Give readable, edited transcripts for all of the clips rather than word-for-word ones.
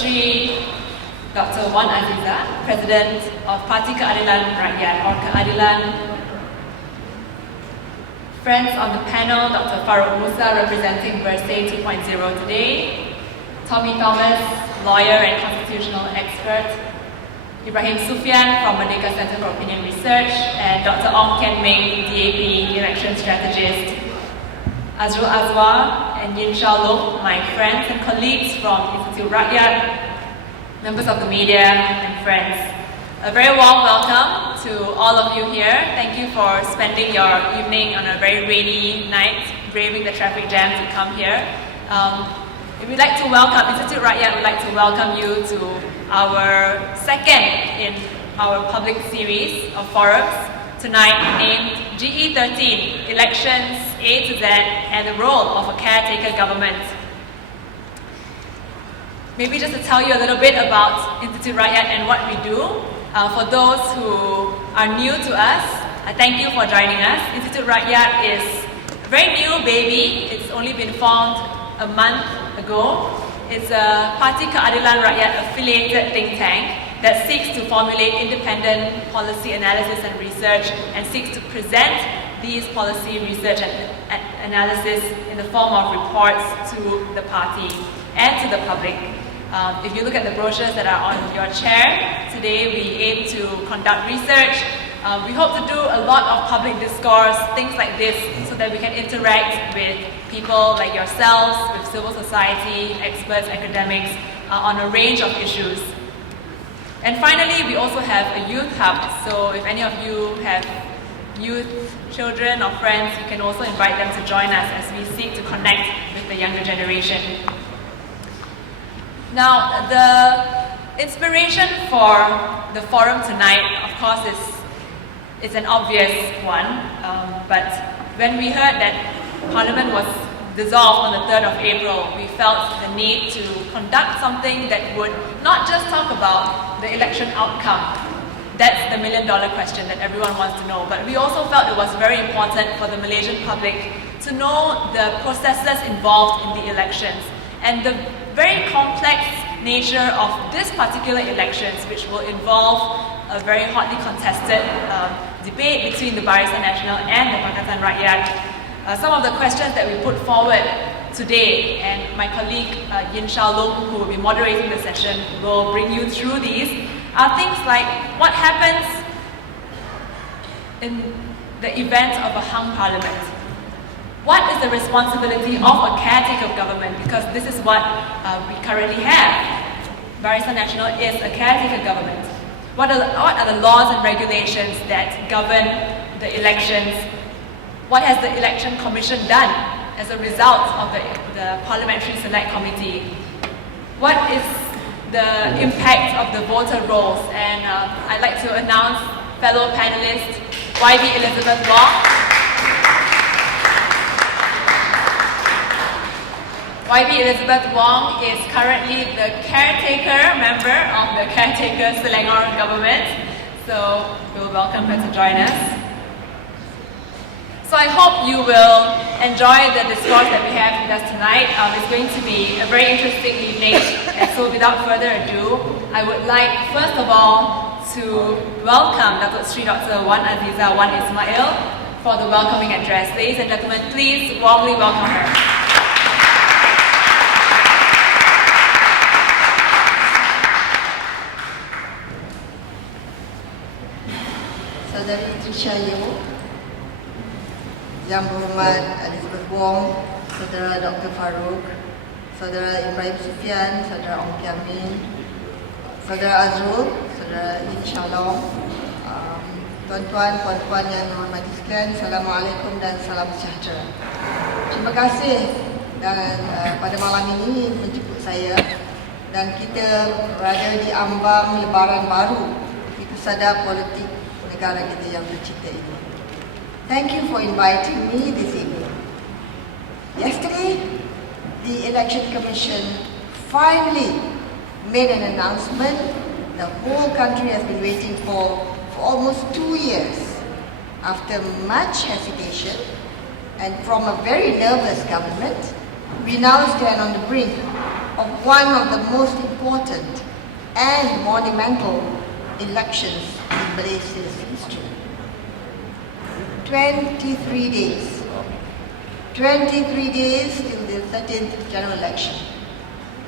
Sri Dr. Wan Aziza, President of Parti Keadilan Rakyat or Keadilan. Friends on the panel, Dr. Farouk Musa representing Bersih 2.0 today, Tommy Thomas, lawyer and constitutional expert, Ibrahim Sufyan from Merdeka Center for Opinion Research, and Dr. Ong Kian Meng, DAP election strategist, Azrul Azwar and Yin Xiaolong, my friends and colleagues from Institute Rakyat, members of the media and friends. A very warm welcome to all of you here. Thank you for spending your evening on a very rainy night, braving the traffic jam to come here. We'd like to welcome, Institute Rakyat would like to welcome you to our second in our public series of forums tonight named GE13, Elections A to Z and the Role of a Caretaker Government. Maybe just to tell you a little bit about Institute Rakyat and what we do. For those who are new to us, thank you for joining us. Institute Rakyat is a very new baby. It's only been formed a month ago. It's a Parti Keadilan Rakyat affiliated think tank that seeks to formulate independent policy analysis and research and seeks to present these policy research and analysis in the form of reports to the party and to the public. If you look at the brochures that are on your chair, today we aim to conduct research. We hope to do a lot of public discourse, things like this, so that we can interact with people like yourselves, with civil society, experts, academics, on a range of issues. And finally, we also have a youth hub, so if any of you have youth, children or friends, you can also invite them to join us as we seek to connect with the younger generation. Now, the inspiration for the forum tonight, of course, is an obvious one, but when we heard that Parliament was dissolved on the 3rd of April, we felt the need to conduct something that would not just talk about the election outcome. That's the million-dollar question that everyone wants to know, but we also felt it was very important for the Malaysian public to know the processes involved in the elections and the very complex nature of this particular elections, which will involve a very hotly contested debate between the Barisan Nasional and the Pakatan Rakyat. Some of the questions that we put forward today, and my colleague Yin Xiaolong, who will be moderating the session, will bring you through these, are things like what happens in the event of a hung parliament? What is the responsibility of a caretaker government? Because this is what we currently have. Barisan Nasional is a caretaker government. What are the laws and regulations that govern the elections? What has the Election Commission done as a result of the Parliamentary Select Committee? What is the impact of the voter rolls? And I'd like to announce fellow panelist YB Elizabeth Wong. YB Elizabeth Wong is currently the caretaker member of the Caretaker Selangor government. So we'll welcome her to join us. So I hope you will enjoy the discourse that we have with us tonight. It's going to be a very interesting evening. And so without further ado, I would like first of all to welcome Sri Dr. Wan Aziza Wan Ismail for the welcoming address. Ladies and gentlemen, please warmly welcome her. Saudari Trishayu, Yang Berhormat Elizabeth Wong, Saudara Dr. Farouk, Saudara Ibrahim Sufyan, Saudara Ong Kian Meng, Saudara Azrul, Saudara Yin Xiaolong, tuan-tuan, puan-puan yang dihormati sekalian, Assalamualaikum dan salam sejahtera. Terima kasih dan pada malam ini menjemput saya dan kita berada di ambang lebaran baru di pusada politik negara kita yang tercipta ini. Thank you for inviting me this evening. Yesterday, the Election Commission finally made an announcement the whole country has been waiting for almost 2 years. After much hesitation and from a very nervous government, we now stand on the brink of one of the most important and monumental elections in Malaysia's history. 23 days. 23 days till the 13th general election.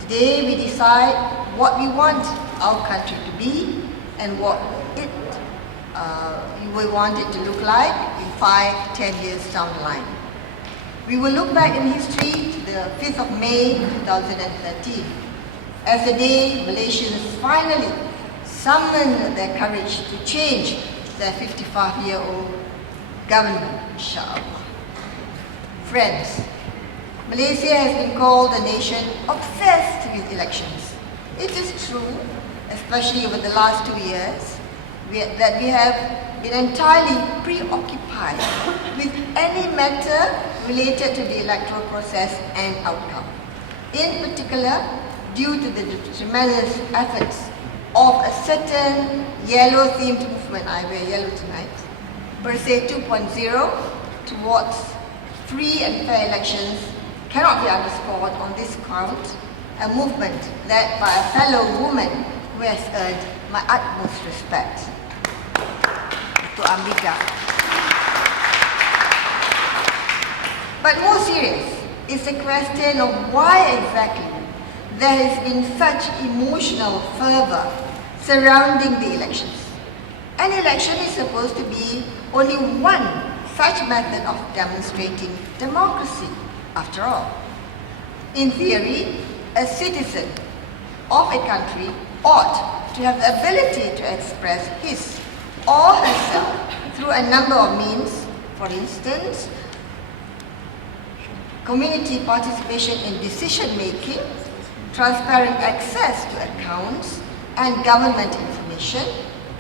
Today we decide what we want our country to be and what we want it to look like in 5-10 years down the line. We will look back in history to the 5th of May 2013 as the day Malaysians finally summoned their courage to change their 55-year-old government, inshallah. Friends, Malaysia has been called a nation obsessed with elections. It is true, especially over the last 2 years, that we have been entirely preoccupied with any matter related to the electoral process and outcome. In particular, due to the tremendous efforts of a certain yellow-themed movement, I wear yellow tonight, per se 2.0, towards free and fair elections cannot be underscored on this count, a movement led by a fellow woman who has earned my utmost respect. To Ambika. But more serious is the question of why exactly there has been such emotional fervor surrounding the elections. An election is supposed to be only one such method of demonstrating democracy, after all. In theory, a citizen of a country ought to have the ability to express his or herself through a number of means, for instance, community participation in decision-making, transparent access to accounts and government information,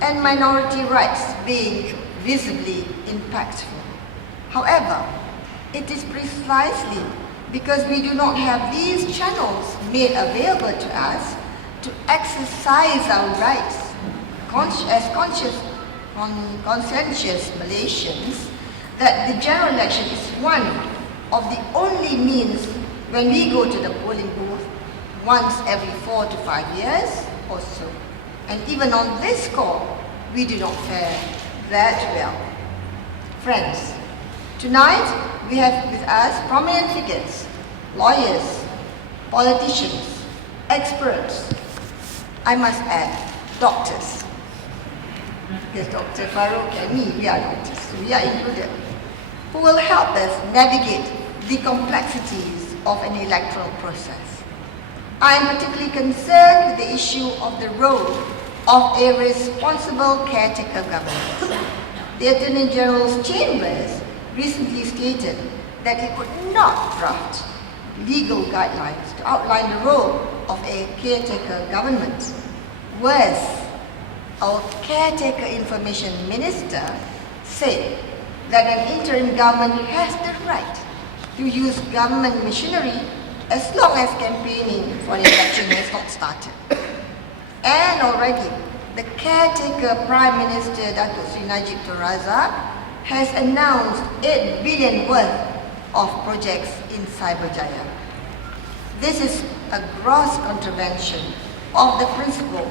and minority rights being visibly impactful. However, it is precisely because we do not have these channels made available to us to exercise our rights as conscientious Malaysians that the general election is one of the only means when we go to the polling booth once every 4 to 5 years or so. And even on this score, we do not fare that well. Friends, tonight we have with us prominent figures, lawyers, politicians, experts, I must add, doctors. Yes, Dr. Farouk and me, we are doctors, we are included, who will help us navigate the complexities of an electoral process. I am particularly concerned with the issue of the role of a responsible caretaker government. The Attorney General's chambers recently stated that it would not draft legal guidelines to outline the role of a caretaker government. Worse, our caretaker information minister said that an interim government has the right to use government machinery as long as campaigning for an election has not started. And already, the caretaker Prime Minister Datuk Sri Najib Tun Razak has announced 8 billion worth of projects in Cyberjaya. This is a gross contravention of the principle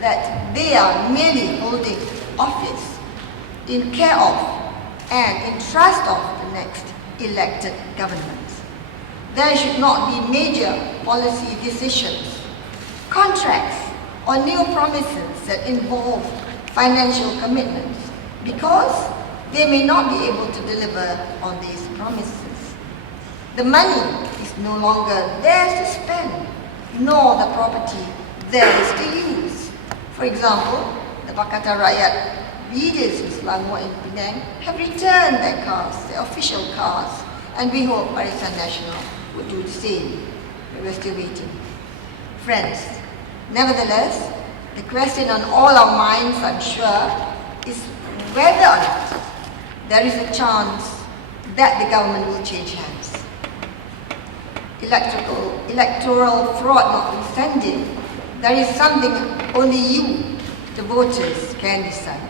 that they are merely holding office in care of and in trust of the next elected government. There should not be major policy decisions, contracts, or new promises that involve financial commitments because they may not be able to deliver on these promises. The money is no longer theirs to spend, nor the property theirs to use. For example, the Pakatan Rakyat leaders in Selangor and Penang have returned their cars, their official cars, and we hope Barisan Nasional would do the same, but we're still waiting. Friends, nevertheless, the question on all our minds, I'm sure, is whether or not there is a chance that the government will change hands. Electoral fraud notwithstanding, there is something only you, the voters, can decide.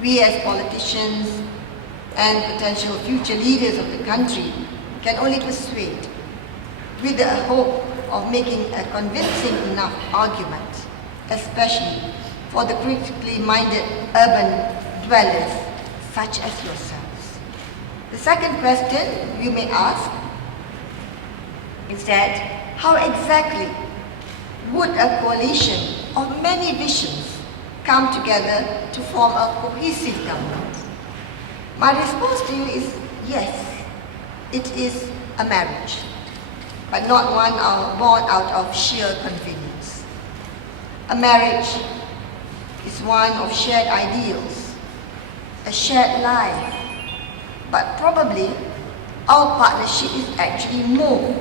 We as politicians and potential future leaders of the country can only persuade with the hope of making a convincing enough argument, especially for the critically minded urban dwellers such as yourselves. The second question you may ask is that how exactly would a coalition of many visions come together to form a cohesive government? My response to you is yes, it is a marriage, but not one born out of sheer convenience. A marriage is one of shared ideals, a shared life, but probably our partnership is actually more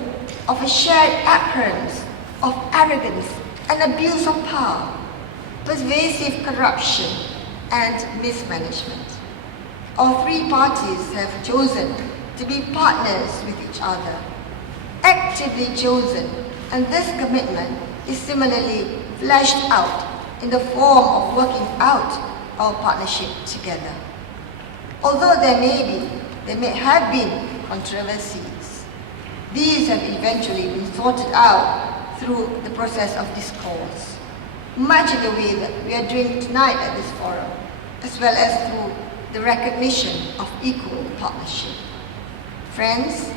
of a shared abhorrence of arrogance and abuse of power, pervasive corruption and mismanagement. All three parties have chosen to be partners with each other, actively chosen, and this commitment is similarly fleshed out in the form of working out our partnership together. Although there may have been controversies, these have eventually been sorted out through the process of discourse, much in the way that we are doing tonight at this forum, as well as through the recognition of equal partnership. Friends,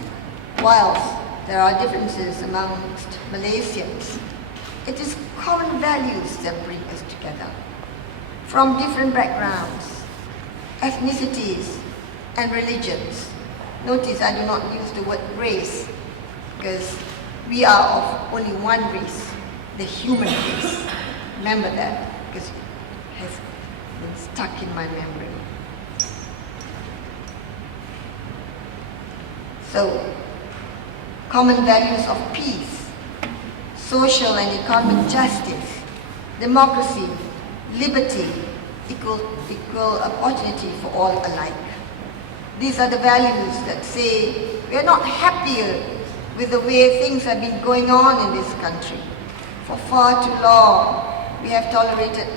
whilst there are differences amongst Malaysians, it is common values that bring us together. From different backgrounds, ethnicities, and religions. Notice I do not use the word race, because we are of only one race, the human race. Remember that, because it has been stuck in my memory. So, common values of peace, social and economic justice, democracy, liberty, equal opportunity for all alike. These are the values that say we are not happier with the way things have been going on in this country. For far too long, we have tolerated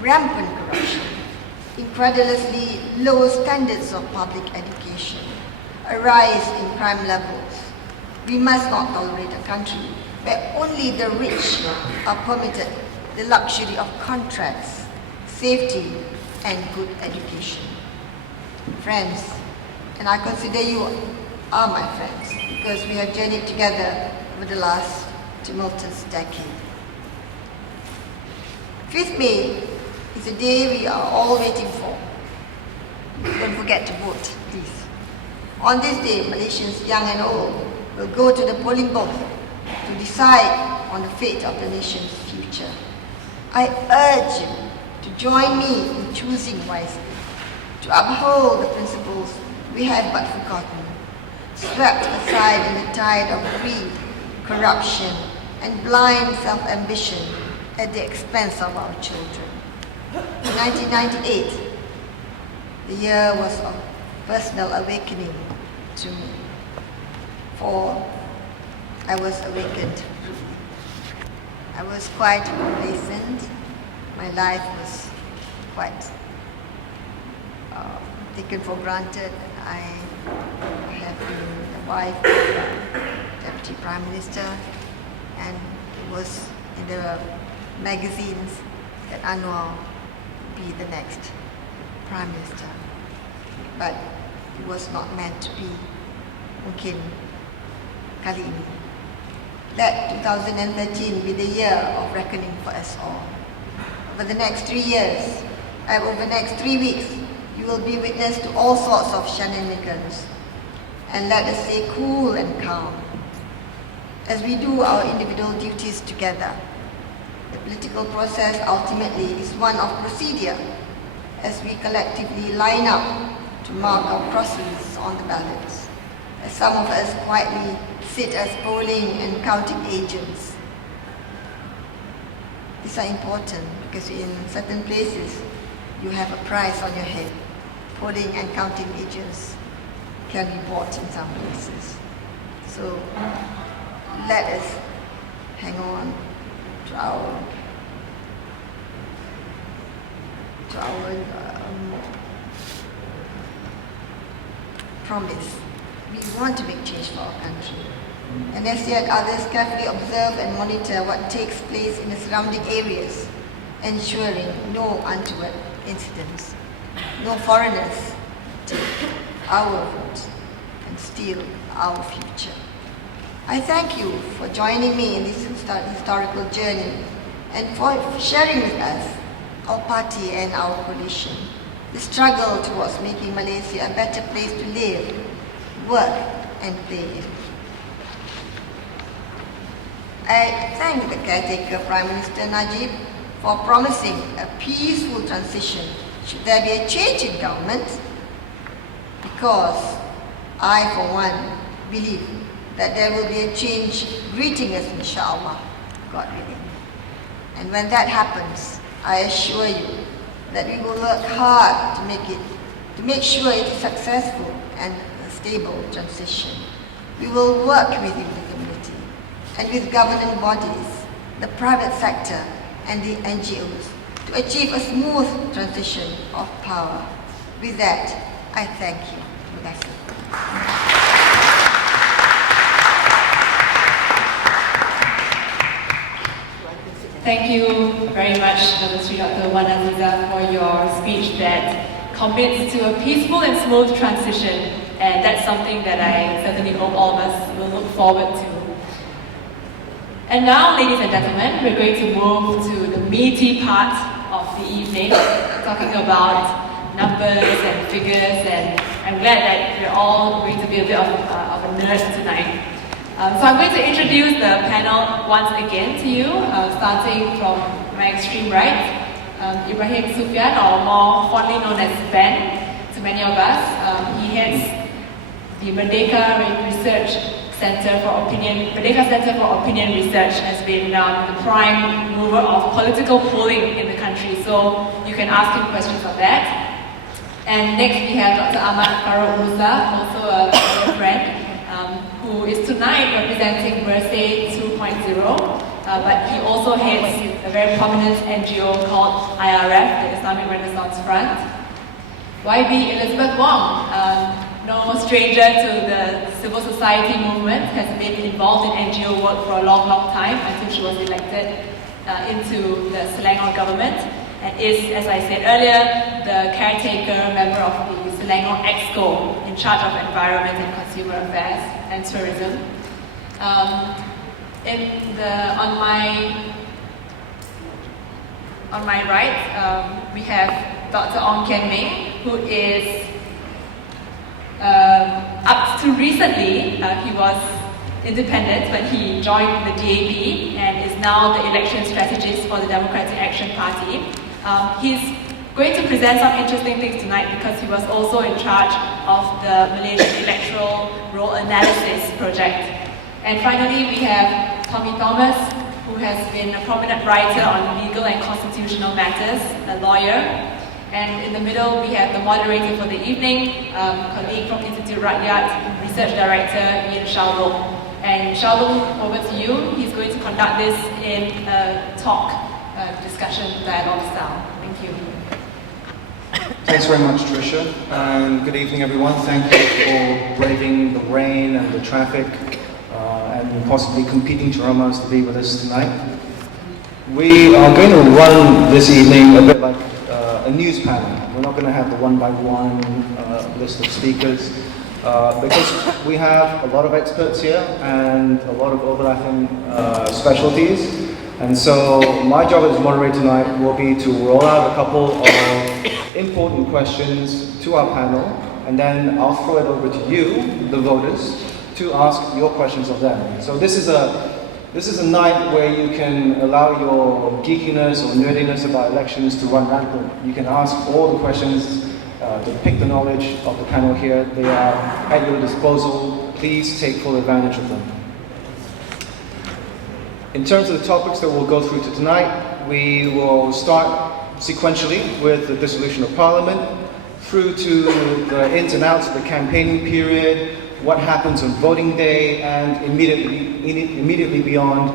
rampant corruption, incredulously low standards of public education, a rise in crime levels. We must not tolerate a country where only the rich are permitted the luxury of contracts, safety, and good education. Friends, and I consider you are my friends because we have journeyed together over the last tumultuous decade. 5th May is a day we are all waiting for. Don't forget to vote, please. On this day, Malaysians young and old will go to the polling booth to decide on the fate of the nation's future. I urge you to join me in choosing wisely, to uphold the principles we have but forgotten, swept aside in the tide of greed, corruption, and blind self-ambition at the expense of our children. In 1998, the year was of personal awakening to me, for I was awakened. I was quite complacent. My life was quite taken for granted. I have been the wife of the Deputy Prime Minister, and it was in the magazines that Anwar would be the next Prime Minister. But it was not meant to be. Mungkin kali ini. Let 2013 be the year of reckoning for us all. Over the next 3 years, over the next 3 weeks, you will be witness to all sorts of shenanigans. And let us stay cool and calm as we do our individual duties together. The political process ultimately is one of procedure as we collectively line up to mark our crosses on the ballots, as some of us quietly sit as polling and counting agents. These are important because in certain places you have a price on your head. Polling and counting agents can be bought in some places. So let us hang on to our promise. We want to make change for our country. and as yet others carefully observe and monitor what takes place in the surrounding areas, ensuring no untoward incidents. No foreigners take our vote and steal our future. I thank you for joining me in this historical journey and for sharing with us, our party and our coalition, the struggle towards making Malaysia a better place to live, work and play in. I thank the Caretaker Prime Minister Najib for promising a peaceful transition should there be a change in government, because I, for one, believe that there will be a change greeting us, inshallah, God willing. And when that happens, I assure you that we will work hard to make sure it is successful and a stable transition. We will work within the community and with governing bodies, the private sector and the NGOs to achieve a smooth transition of power. With that, I thank you. Terima kasih. Thank you very much, Dr. Wan Aziza, for your speech that commits to a peaceful and smooth transition, and that's something that I certainly hope all of us will look forward to. And now, ladies and gentlemen, we're going to move to the meaty part of the evening, talking about numbers and figures, and I'm glad that we're all going to be a bit of a nerd tonight. So I'm going to introduce the panel once again to you, starting from my extreme right, Ibrahim Sufyan, or more fondly known as Ben to many of us. He heads the Merdeka Research Center for Opinion. Merdeka Center for Opinion Research has been the prime mover of political polling in the country, so you can ask him questions of that. And next we have Dr. Ahmad Farouk Musa, also a dear friend, who is tonight representing Bersih 2.0, but he also heads a very prominent NGO called IRF, the Islamic Renaissance Front. YB Elizabeth Wong, no stranger to the civil society movement, has been involved in NGO work for a long, long time until she was elected into the Selangor government, and is, as I said earlier, the caretaker member of the Selangor Exco in charge of environment and consumer affairs and tourism. On my right, we have Dr. Ong Kian Ming, who is up to recently, he was independent, but he joined the DAP and is now the election strategist for the Democratic Action Party. He's going to present some interesting things tonight because he was also in charge of the Malaysian Electoral Roll Analysis project. And finally, we have Tommy Thomas, who has been a prominent writer on legal and constitutional matters, a lawyer. And in the middle, we have the moderator for the evening, colleague from Institute Rakyat, Research Director Ian Xiaolong. And Xiaolong, over to you. He's going to conduct this in a talk, discussion, dialogue style. Thank you. Thanks very much, Tricia, and good evening, everyone. Thank you for braving the rain and the traffic and possibly competing dramas to be with us tonight. We are going to run this evening a bit like a news panel. We're not going to have the one-by-one list of speakers because we have a lot of experts here and a lot of overlapping specialties. And so my job as moderator tonight will be to roll out a couple of important questions to our panel, and then I'll throw it over to you, the voters, to ask your questions of them. So this is a night where you can allow your geekiness or nerdiness about elections to run rampant. You can ask all the questions to pick the knowledge of the panel here. They are at your disposal. Please take full advantage of them. In terms of the topics that we'll go through tonight, we will start sequentially with the dissolution of Parliament, through to the ins and outs of the campaigning period, what happens on voting day, and immediately beyond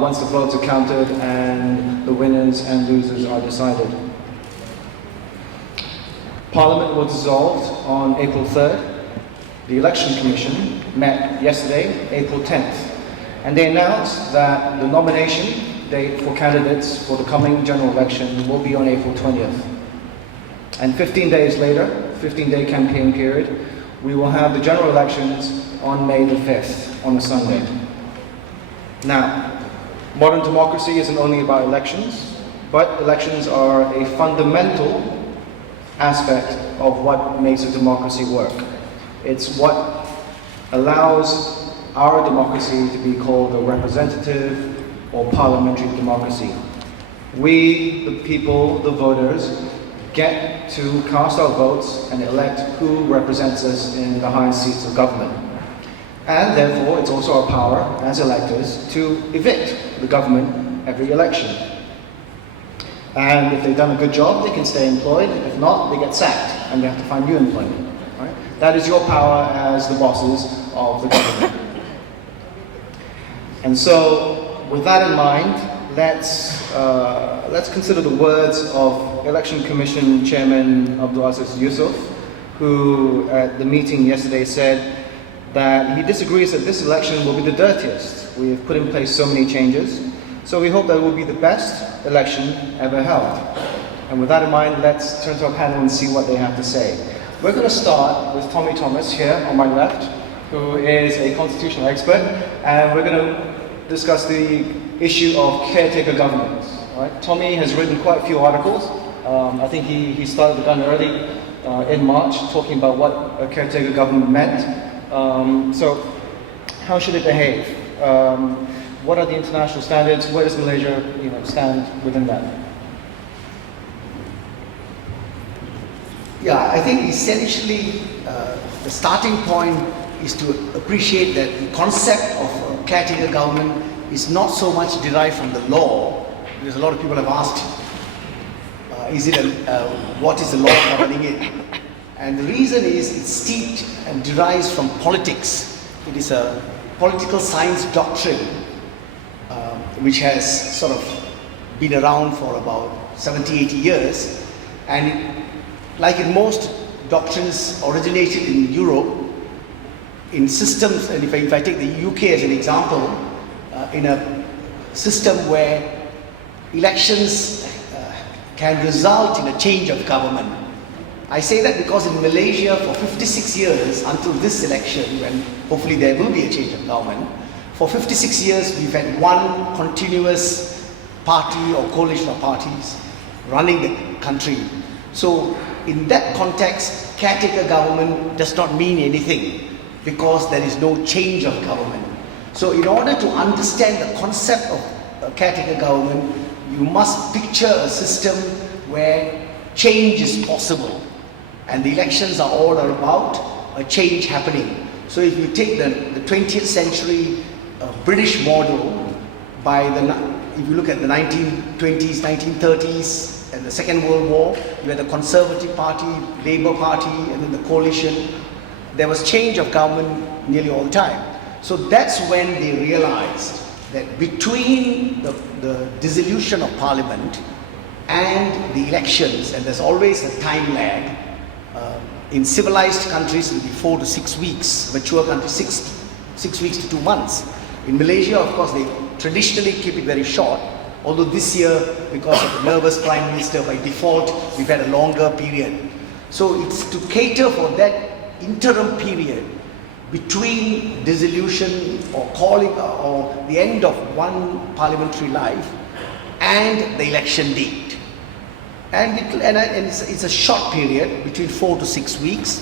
once the votes are counted and the winners and losers are decided. Parliament was dissolved on April 3rd. The Election Commission met yesterday, April 10th, and they announced that the nomination date for candidates for the coming general election will be on April 20th. And 15 days later, 15-day campaign period, we will have the general elections on May the 5th, on a Sunday. Now, modern democracy isn't only about elections, but elections are a fundamental aspect of what makes a democracy work. It's what allows our democracy to be called a representative or parliamentary democracy. We, the people, the voters, get to cast our votes and elect who represents us in the highest seats of government. And therefore, it's also our power as electors to evict the government every election. And if they've done a good job, they can stay employed. If not, they get sacked and they have to find new employment. Right? That is your power as the bosses of the government. And so, with that in mind, let's consider the words of Election Commission Chairman Abdul Aziz Yusuf, who at the meeting yesterday said that he disagrees that this election will be the dirtiest. We have put in place so many changes, so we hope that it will be the best election ever held. And with that in mind, let's turn to our panel and see what they have to say. We're going to start with Tommy Thomas here on my left, who is a constitutional expert, and we're going to discuss the issue of caretaker government. Right? Tommy has written quite a few articles. I think he started the gun early in March, talking about what a caretaker government meant. So, how should it behave? What are the international standards? Where does Malaysia, stand within that? Yeah, I think essentially the starting point is to appreciate that the concept of a caretaker government is not so much derived from the law, because a lot of people have asked, what is the law governing it? And the reason is it's steeped and derives from politics. It is a political science doctrine which has sort of been around for about 70, 80 years. And like in most doctrines originated in Europe, in systems, and if I take the UK as an example, in a system where elections can result in a change of government. I say that because in Malaysia for 56 years, until this election, when hopefully there will be a change of government, for 56 years we've had one continuous party or coalition of parties running the country. So in that context, caretaker government does not mean anything because there is no change of government. So in order to understand the concept of a caretaker government, you must picture a system where change is possible. And the elections are all about a change happening. So if you take the 20th century British model, if you look at the 1920s, 1930s, and the Second World War, you had the Conservative Party, Labour Party, and then the coalition. There was change of government nearly all the time. So that's when they realized that between the dissolution of Parliament and the elections, and there's always a time lag, in civilized countries it will be 4 to 6 weeks, mature countries 6 weeks to 2 months. In Malaysia, of course, they traditionally keep it very short, although this year, because of the nervous Prime Minister, by default, we've had a longer period. So it's to cater for that interim period between dissolution or or the end of one parliamentary life and the election date. And it's a short period, between 4 to 6 weeks,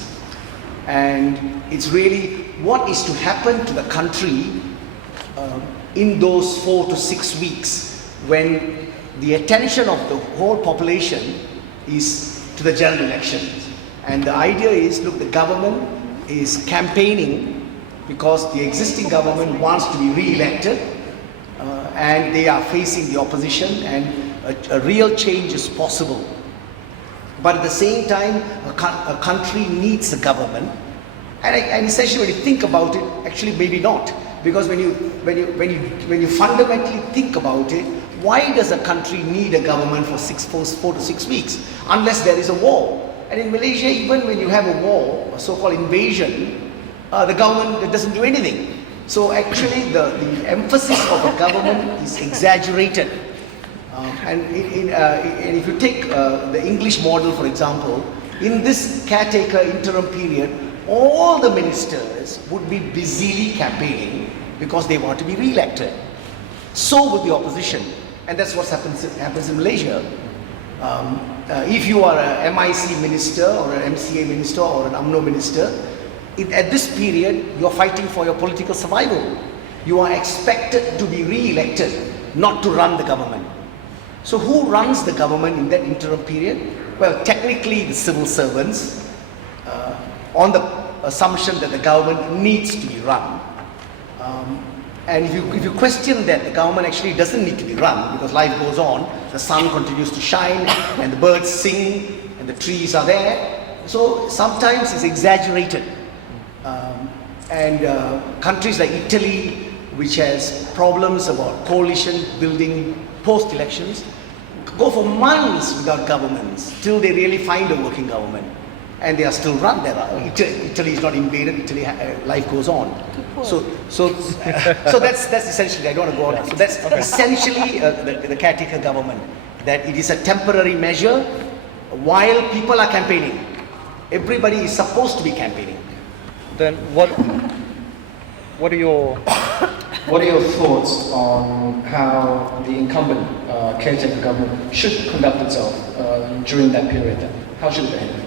and it's really what is to happen to the country in those 4 to 6 weeks when the attention of the whole population is to the general elections. And the idea is, look, the government is campaigning because the existing government wants to be re-elected and they are facing the opposition, and a real change is possible. But at the same time, a country needs a government, and essentially when you think about it, actually maybe not, because when you fundamentally think about it, why does a country need a government for 4 to 6 weeks unless there is a war? And in Malaysia, even when you have a war, a so-called invasion, the government doesn't do anything. So actually the emphasis of the government is exaggerated. And if you take the English model, for example, in this caretaker interim period, all the ministers would be busily campaigning because they want to be re-elected. So would the opposition, and that's what happens in Malaysia. If you are a MIC minister or an MCA minister or an UMNO minister, at this period you're fighting for your political survival. You are expected to be re-elected, not to run the government. So who runs the government in that interim period? Well, technically the civil servants, on the assumption that the government needs to be run. And if you question that the government actually doesn't need to be run because life goes on, the sun continues to shine and the birds sing and the trees are there. So sometimes it's exaggerated. Countries like Italy, which has problems about coalition building post-elections, go for months without governments till they really find a working government. And they are still run there. Italy is not invaded. Italy, life goes on. So that's essentially. I don't want to go on. So that's essentially the caretaker government. That it is a temporary measure while people are campaigning. Everybody is supposed to be campaigning. Then what are your thoughts on how the incumbent caretaker government should conduct itself during that period? Then how should it behave?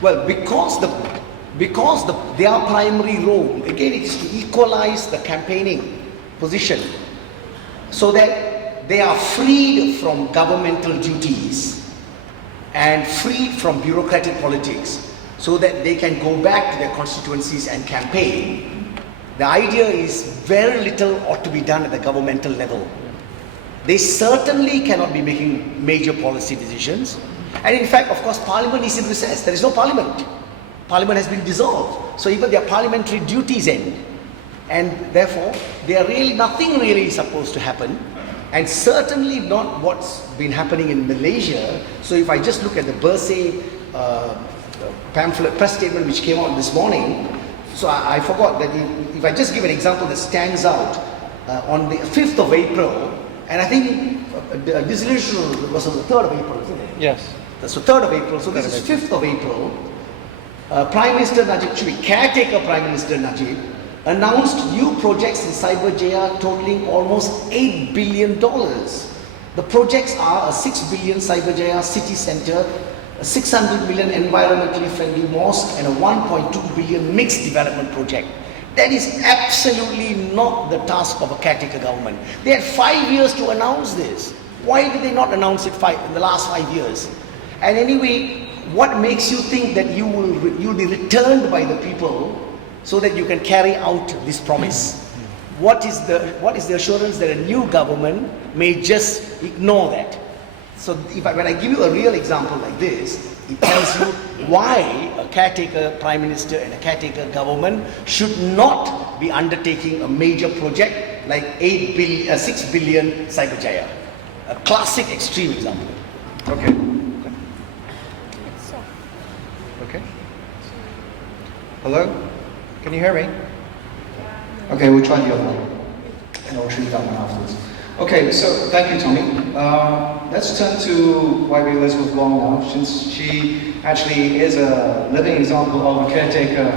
Well, because their primary role, again, it is to equalize the campaigning position so that they are freed from governmental duties and freed from bureaucratic politics so that they can go back to their constituencies and campaign. The idea is very little ought to be done at the governmental level. They certainly cannot be making major policy decisions. And in fact, of course, Parliament is in recess. There is no Parliament. Parliament has been dissolved. So even their parliamentary duties end. And therefore, nothing really is supposed to happen. And certainly not what's been happening in Malaysia. So if I just look at the Bersih pamphlet, press statement which came out this morning, so I forgot that if I just give an example that stands out, on the 5th of April, and I think the dissolution was on the 3rd of April, isn't it? Yes. So 3rd of April, so this is 5th of April. Prime Minister Najib, caretaker Prime Minister Najib, announced new projects in Cyberjaya totaling almost $8 billion. The projects are a 6 billion Cyberjaya city centre, a 600 million environmentally friendly mosque, and a 1.2 billion mixed development project. That is absolutely not the task of a caretaker government. They had 5 years to announce this. Why did they not announce it in the last 5 years? And anyway, what makes you think that you'll be returned by the people so that you can carry out this promise? What is the assurance that a new government may just ignore that? So when I give you a real example like this, it tells you why a caretaker prime minister and a caretaker government should not be undertaking a major project like 6 billion Cyberjaya. A classic extreme example. Okay. Okay. Hello? Can you hear me? Okay, we'll try the other one. And I'll treat that one afterwards. Okay, so thank you, Tommy. Let's turn to YB Elizabeth Wong now, since she actually is a living example of a caretaker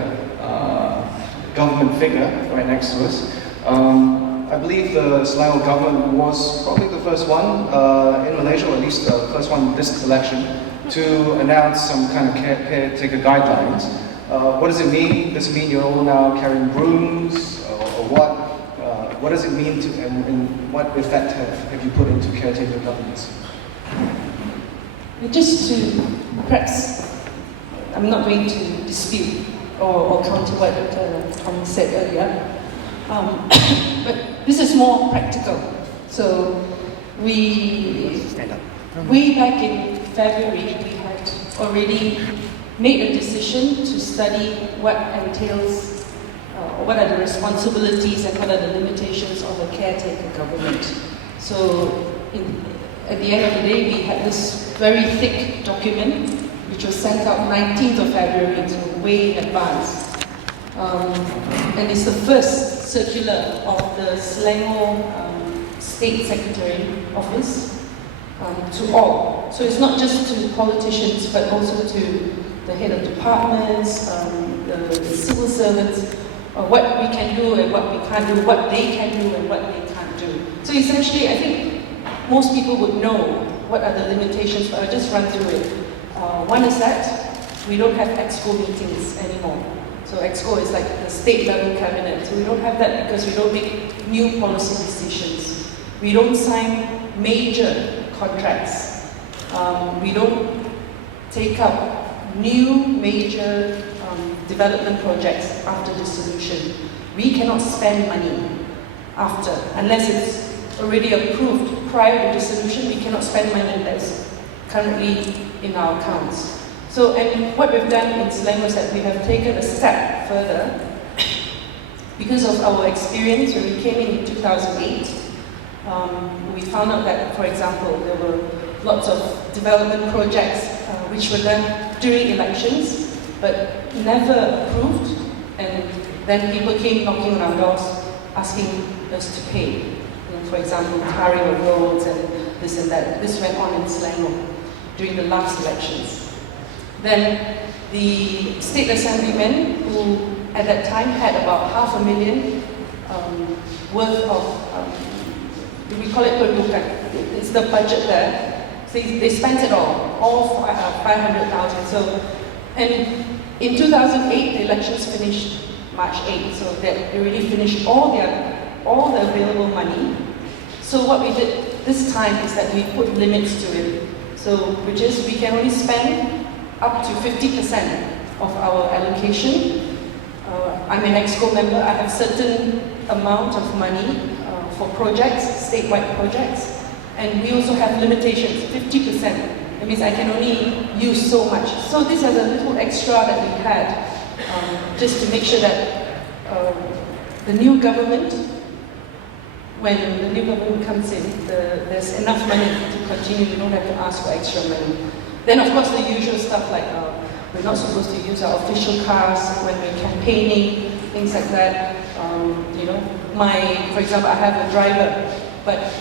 government figure right next to us. I believe the Selangor government was probably the first one in Malaysia, or at least the first one in this election, to announce some kind of caretaker guidelines. What does it mean? Does it mean you're all now carrying brooms, or what? What does it mean to, and what effect have you put into caretaker governance? Just to, perhaps, I'm not going to dispute or counter what Tom said earlier, but this is more practical. So way back in February, we had already made a decision to study what entails, what are the responsibilities and what are the limitations of a caretaker government. So at the end of the day, we had this very thick document which was sent out 19th of February, so way in advance. And it's the first circular of the Selangor State Secretary Office to all. So it's not just to politicians, but also to the head of departments, the civil servants, what we can do and what we can't do, what they can do and what they can't do. So essentially, I think most people would know what are the limitations, but I'll just run through it. One is that we don't have EXCO meetings anymore. So EXCO is like the state level cabinet. So we don't have that because we don't make new policy decisions. We don't sign major contracts. We don't take up new major development projects after dissolution. We cannot spend money after, unless it's already approved prior to dissolution. We cannot spend money that's currently in our accounts. So, and what we've done in Selangor is that we have taken a step further because of our experience when we came in 2008. We found out that, for example, there were lots of development projects which were done during elections but never approved, and then people came knocking on our doors asking us to pay. For example, tarring of roads and this and that. This went on in Selangor during the last elections. Then the state assemblymen, who at that time had about $500,000 worth of, we call it perdukan, it's the budget there. So they spent it all 500,000. So, and in 2008, the elections finished March 8th, so they already finished all the available money. So what we did this time is that we put limits to it. So, which is we can only spend up to 50% of our allocation. I'm an EXCO member. I have certain amount of money for projects, statewide projects, and we also have limitations, 50%. That means I can only use so much. So this is a little extra that we had, just to make sure that the new government, when the new government comes in, there's enough money to continue. We don't have to ask for extra money. Then, of course, the usual stuff like we're not supposed to use our official cars when we're campaigning, things like that. You know, for example, I have a driver, but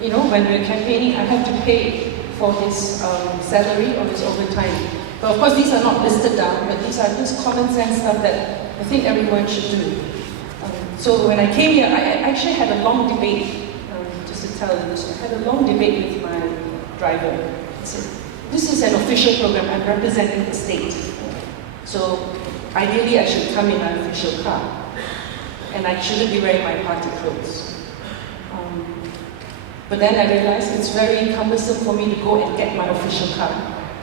you know, when we're campaigning, I have to pay for his salary or his overtime. But of course, these are not listed down, but these are just common sense stuff that I think everyone should do. So when I came here, I actually had a long debate, just to tell you this, I had a long debate with my driver. I said, this is an official program, I'm representing the state. So ideally I should come in an official car. And I shouldn't be wearing my party clothes. But then I realized it's very cumbersome for me to go and get my official car,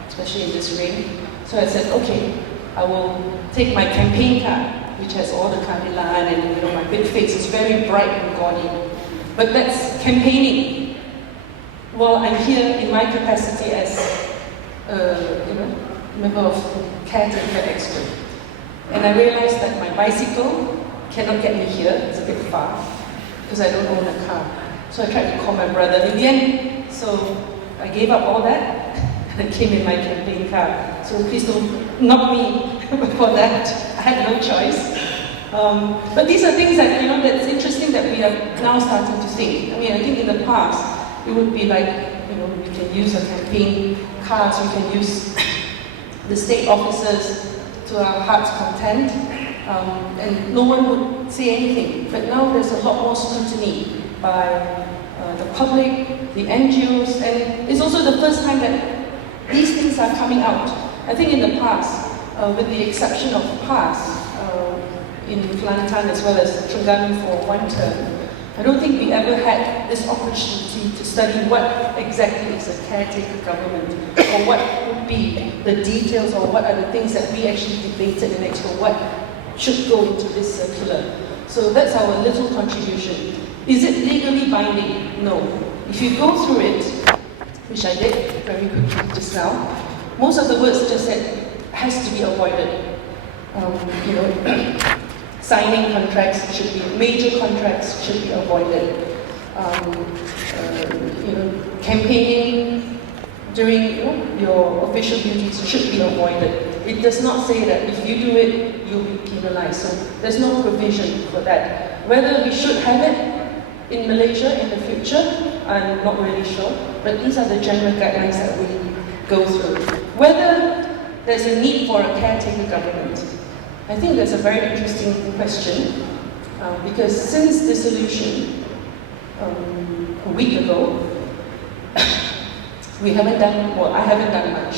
especially in this rain. So I said, okay, I will take my campaign car, which has all the kahdilan and you know, my big face is very bright and gaudy. But that's campaigning. Well, I'm here in my capacity as member of the Caretaker expert. And I realized that my bicycle cannot get me here, it's a bit far, because I don't own a car. So I tried to call my brother. In the end, so I gave up all that, and I came in my campaign car. So please don't knock me for that. I had no choice. But these are things that, you know, that's interesting that we are now starting to think. I mean, I think in the past, it would be like, you know, we can use a campaign cards, we can use the state officers to our heart's content, and no one would say anything. But now there's a lot more scrutiny by the public, the NGOs, and it's also the first time that these things are coming out. I think in the past, with the exception of PAS in Kelantan as well as Terengganu for one term, I don't think we ever had this opportunity to study what exactly is a caretaker government, or what would be the details, or what are the things that we actually debated in Expo, what should go into this circular. So that's our little contribution. Is it legally binding? No. If you go through it, which I did very quickly just now, most of the words just said has to be avoided. You know, signing contracts should be, major contracts should be avoided. You know, campaigning, during your official duties should be avoided. It does not say that if you do it, you'll be penalized. So there's no provision for that. Whether we should have it in Malaysia in the future, I'm not really sure. But these are the general guidelines that we go through. Whether there's a need for a caretaker government, I think that's a very interesting question. Because since dissolution, a week ago, I haven't done much.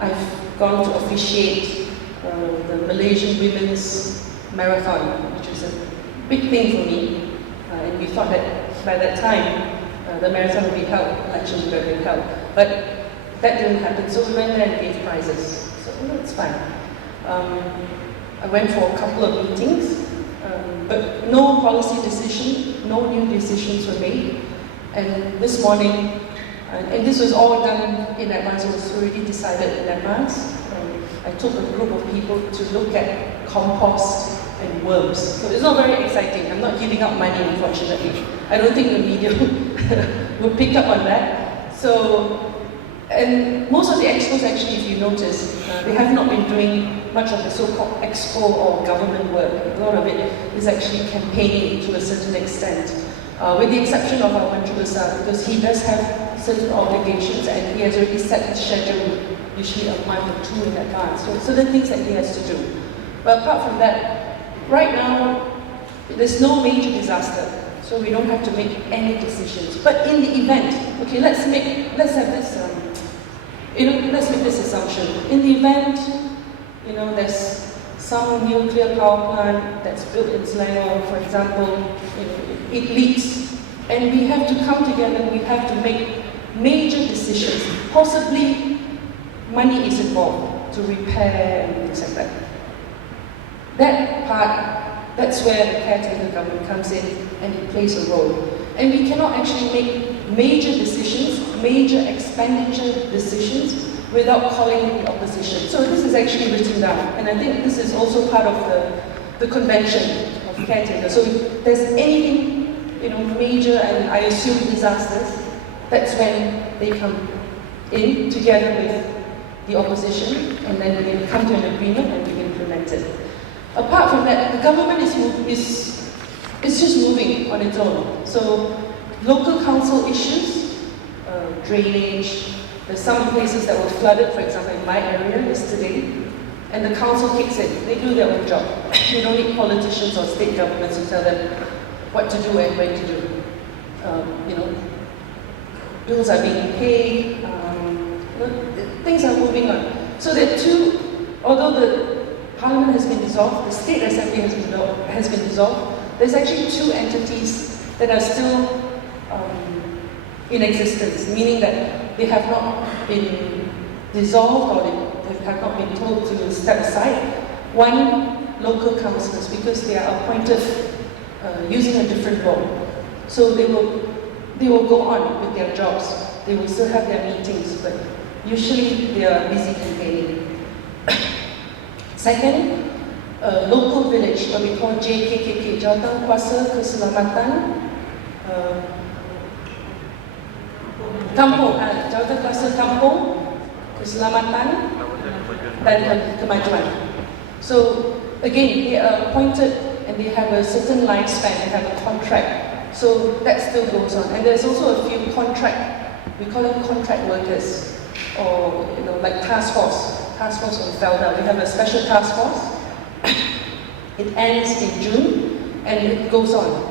I've gone to officiate the Malaysian Women's Marathon, which is a big thing for me. And we thought that by that time, the marathon would be held, election would have been held. But that didn't happen, so we went there and gave prizes. So it's fine. I went for a couple of meetings, but no policy decision, no new decisions were made. And this morning, and this was all done in advance, it was already decided in advance. I took a group of people to look at compost and worms. So it's not very exciting. I'm not giving out money, unfortunately. I don't think the media will pick up on that. So, and most of the expos actually, if you notice, they have not been doing much of the so-called expo or government work. A lot of it is actually campaigning to a certain extent. With the exception of our Menteri Besar, because he does have certain obligations and he has already set his schedule, usually a month or two in advance. So certain things that he has to do. But apart from that, right now, there's no major disaster, so we don't have to make any decisions. But in the event, okay, let's make this assumption. In the event, there's some nuclear power plant that's built in Selangor, for example, it leaks, and we have to come together, we have to make major decisions. Possibly money is involved to repair and things like that. That part, that's where the caretaker government comes in and it plays a role. And we cannot actually make major decisions, major expenditure decisions, without calling the opposition. So this is actually written down, and I think this is also part of the convention of caretaker. So if there's anything, major, and I assume disasters, that's when they come in together with the opposition, and then we come to an agreement and we implement it. Apart from that, the government is just moving on its own. So local council issues, drainage, there's some places that were flooded, for example, in my area yesterday, and the council kicks in. They do their own job. You don't need politicians or state governments to tell them what to do and when to do. Bills are being paid, things are moving on. So there are two, although the Parliament has been dissolved, the State Assembly has been dissolved, there's actually two entities that are still in existence, meaning that they have not been dissolved or they have not been told to step aside. One, local councillors, because they are appointed using a different role. So they will go on with their jobs. They will still have their meetings, but usually they are busy campaigning. Second, local village, what we call JKKK, Jawatan Kuasa Keselamatan Kampung, Jawatan Kuasa Kampung, Keselamatan dan Kemajuan. So again, they are appointed and they have a certain lifespan, they have a contract. So that still goes on. And there's also a few we call them contract workers, or like task force on Felda. We have a special task force. It ends in June and it goes on.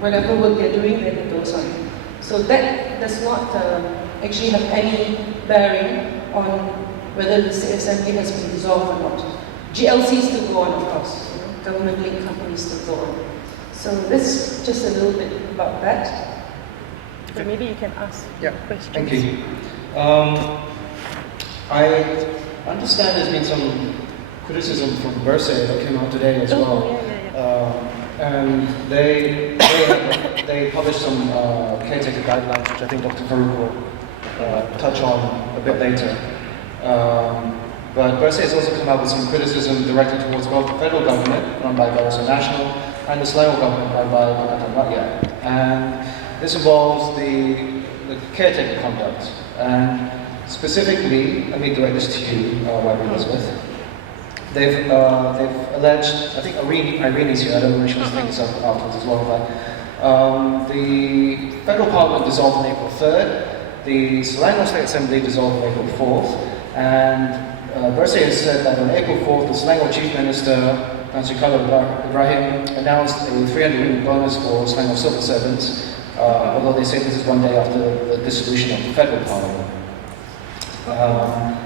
Whatever work they're doing, then it goes on. So that does not actually have any bearing on whether the State Assembly has been dissolved or not. GLCs still go on, of course. Government-linked companies still go on. So that's just a little bit about that. So maybe you can ask questions. Thank you. I understand there's been some criticism from Barisan that came out today as well. And they published some caretaker guidelines, which I think Dr. Farouk will touch on a bit later. But Barisan has also come out with some criticism directed towards both the federal government, run by Barisan Nasional, and the Selangor government, run by Pakatan Rakyat. And this involves the caretaker conduct. And specifically, let me direct this to you, Wife Elizabeth. They've alleged, I think Irene's here, I don't know if she wants to take this up afterwards as well, but the Federal Parliament dissolved on April 3rd, the Selangor State Assembly dissolved on April 4th, and Barisan has said that on April 4th, the Selangor Chief Minister, Tan Sri Khalil Ibrahim, announced a 300 bonus for Selangor civil servants, although they say this is one day after the dissolution of the Federal Parliament.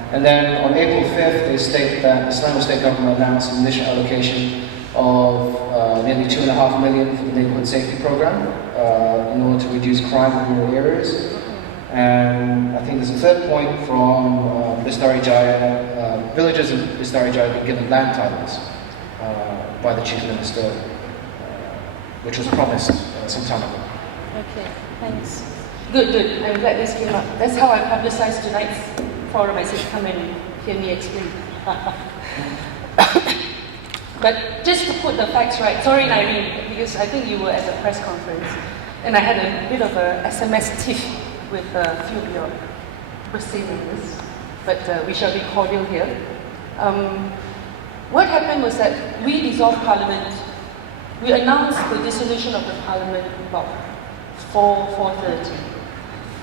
And then on April 5th, they state that the Selangor State Government announced an initial allocation of nearly $2.5 million for the Neighbourhood Safety Programme in order to reduce crime in rural areas. And I think there's a third point from Lestari Jaya. Villagers in Lestari Jaya have been given land titles by the Chief Minister, which was promised some time ago. Okay, thanks. Good. I'm glad this came up. That's how I publicized tonight's forum. I said, come and hear me explain. But just to put the facts right, sorry Irene, because I think you were at the press conference, and I had a bit of a SMS tiff with a few of your birthday members, but we shall be cordial here. What happened was that we dissolved Parliament. We announced the dissolution of the Parliament about 4:30.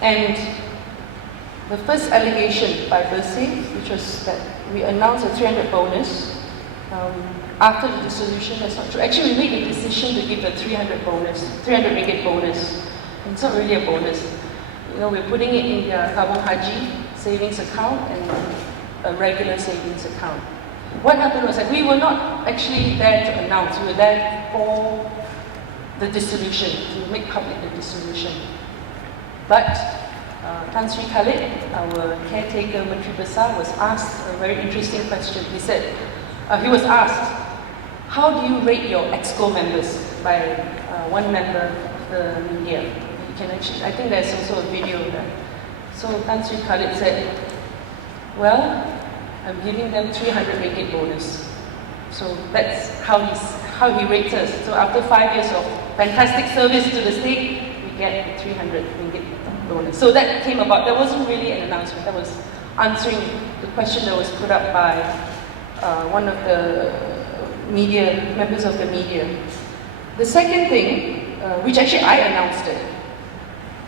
And the first allegation by Barisan, which was that we announced a 300 bonus after the dissolution. That's not true. Actually, we made the decision to give a 300 ringgit bonus. And it's not really a bonus. You know, we're putting it in their Tabung Haji savings account and a regular savings account. What happened was that we were not actually there to announce. We were there for the dissolution, to make public the dissolution. But Tan Sri Khalid, our caretaker Menteri Besar, was asked a very interesting question. He said, he was asked, how do you rate your EXCO members by one member of the media? You can actually, I think there's also a video of that. So Tan Sri Khalid said, well, I'm giving them 300 ringgit bonus. So that's how he rates us. So after 5 years of fantastic service to the state, we get 300 ringgit bonus. So that came about. That wasn't really an announcement. That was answering the question that was put up by one of the members of the media. The second thing, which actually I announced it,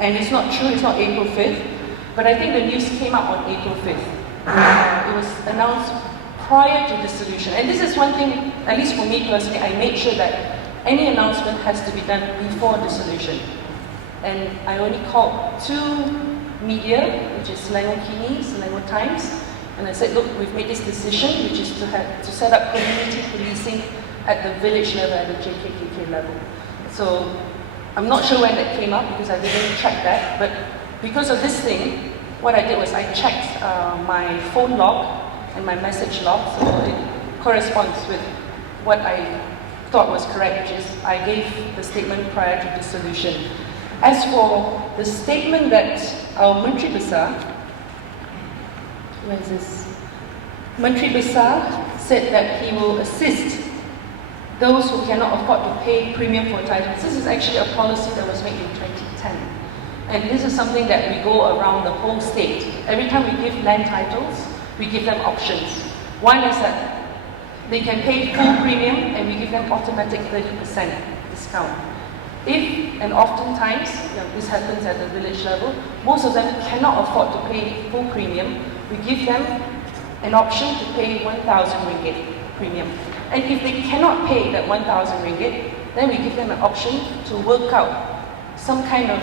and it's not true, it's not April 5th, but I think the news came out on April 5th. It was announced prior to dissolution. And this is one thing, at least for me personally, I made sure that any announcement has to be done before dissolution. And I only called 2 media, which is Selangor Kini, Selangor Times, and I said, look, we've made this decision, which is to set up community policing at the village level, at the JKKK level. So I'm not sure when that came up because I didn't track that, but because of this thing, what I did was I checked my phone log and my message log, so it corresponds with what I thought was correct, which is I gave the statement prior to dissolution. As for the statement that our Menteri Besar, where is this? Menteri Besar said that he will assist those who cannot afford to pay premium for titles. This is actually a policy that was made in 2010. And this is something that we go around the whole state. Every time we give land titles, we give them options. One is that they can pay full premium and we give them automatic 30% discount. If, and oftentimes, this happens at the village level, most of them cannot afford to pay full premium, we give them an option to pay 1,000 ringgit premium. And if they cannot pay that 1,000 ringgit, then we give them an option to work out some kind of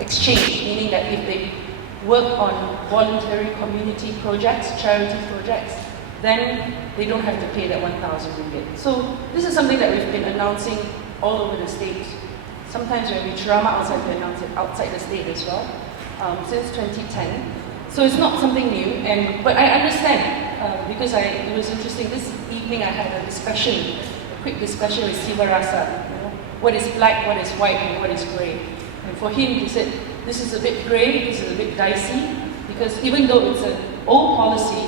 exchange, meaning that if they work on voluntary community projects, charity projects, then they don't have to pay that 1,000 ringgit. So this is something that we've been announcing all over the state. Sometimes when we drama outside, we announce it outside the state as well, since 2010. So it's not something new, but I understand, because it was interesting. This evening I had a quick discussion with Siva Rasa. What is black, what is white, and what is grey. And for him, he said, this is a bit grey, this is a bit dicey, because even though it's an old policy,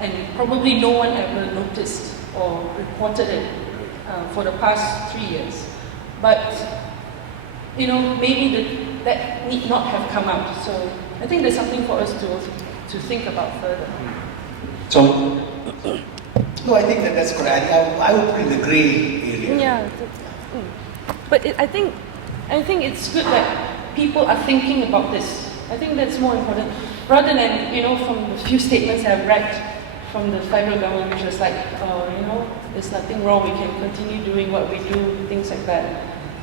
and probably no one ever noticed or reported it for the past 3 years, but maybe that need not have come out. So I think there's something for us to think about further. So, No, I think that's correct. I would put in the grey area. Yeah, but I think it's good that people are thinking about this. I think that's more important, rather than from the few statements I've read from the federal government, which was like, there's nothing wrong, we can continue doing what we do, things like that.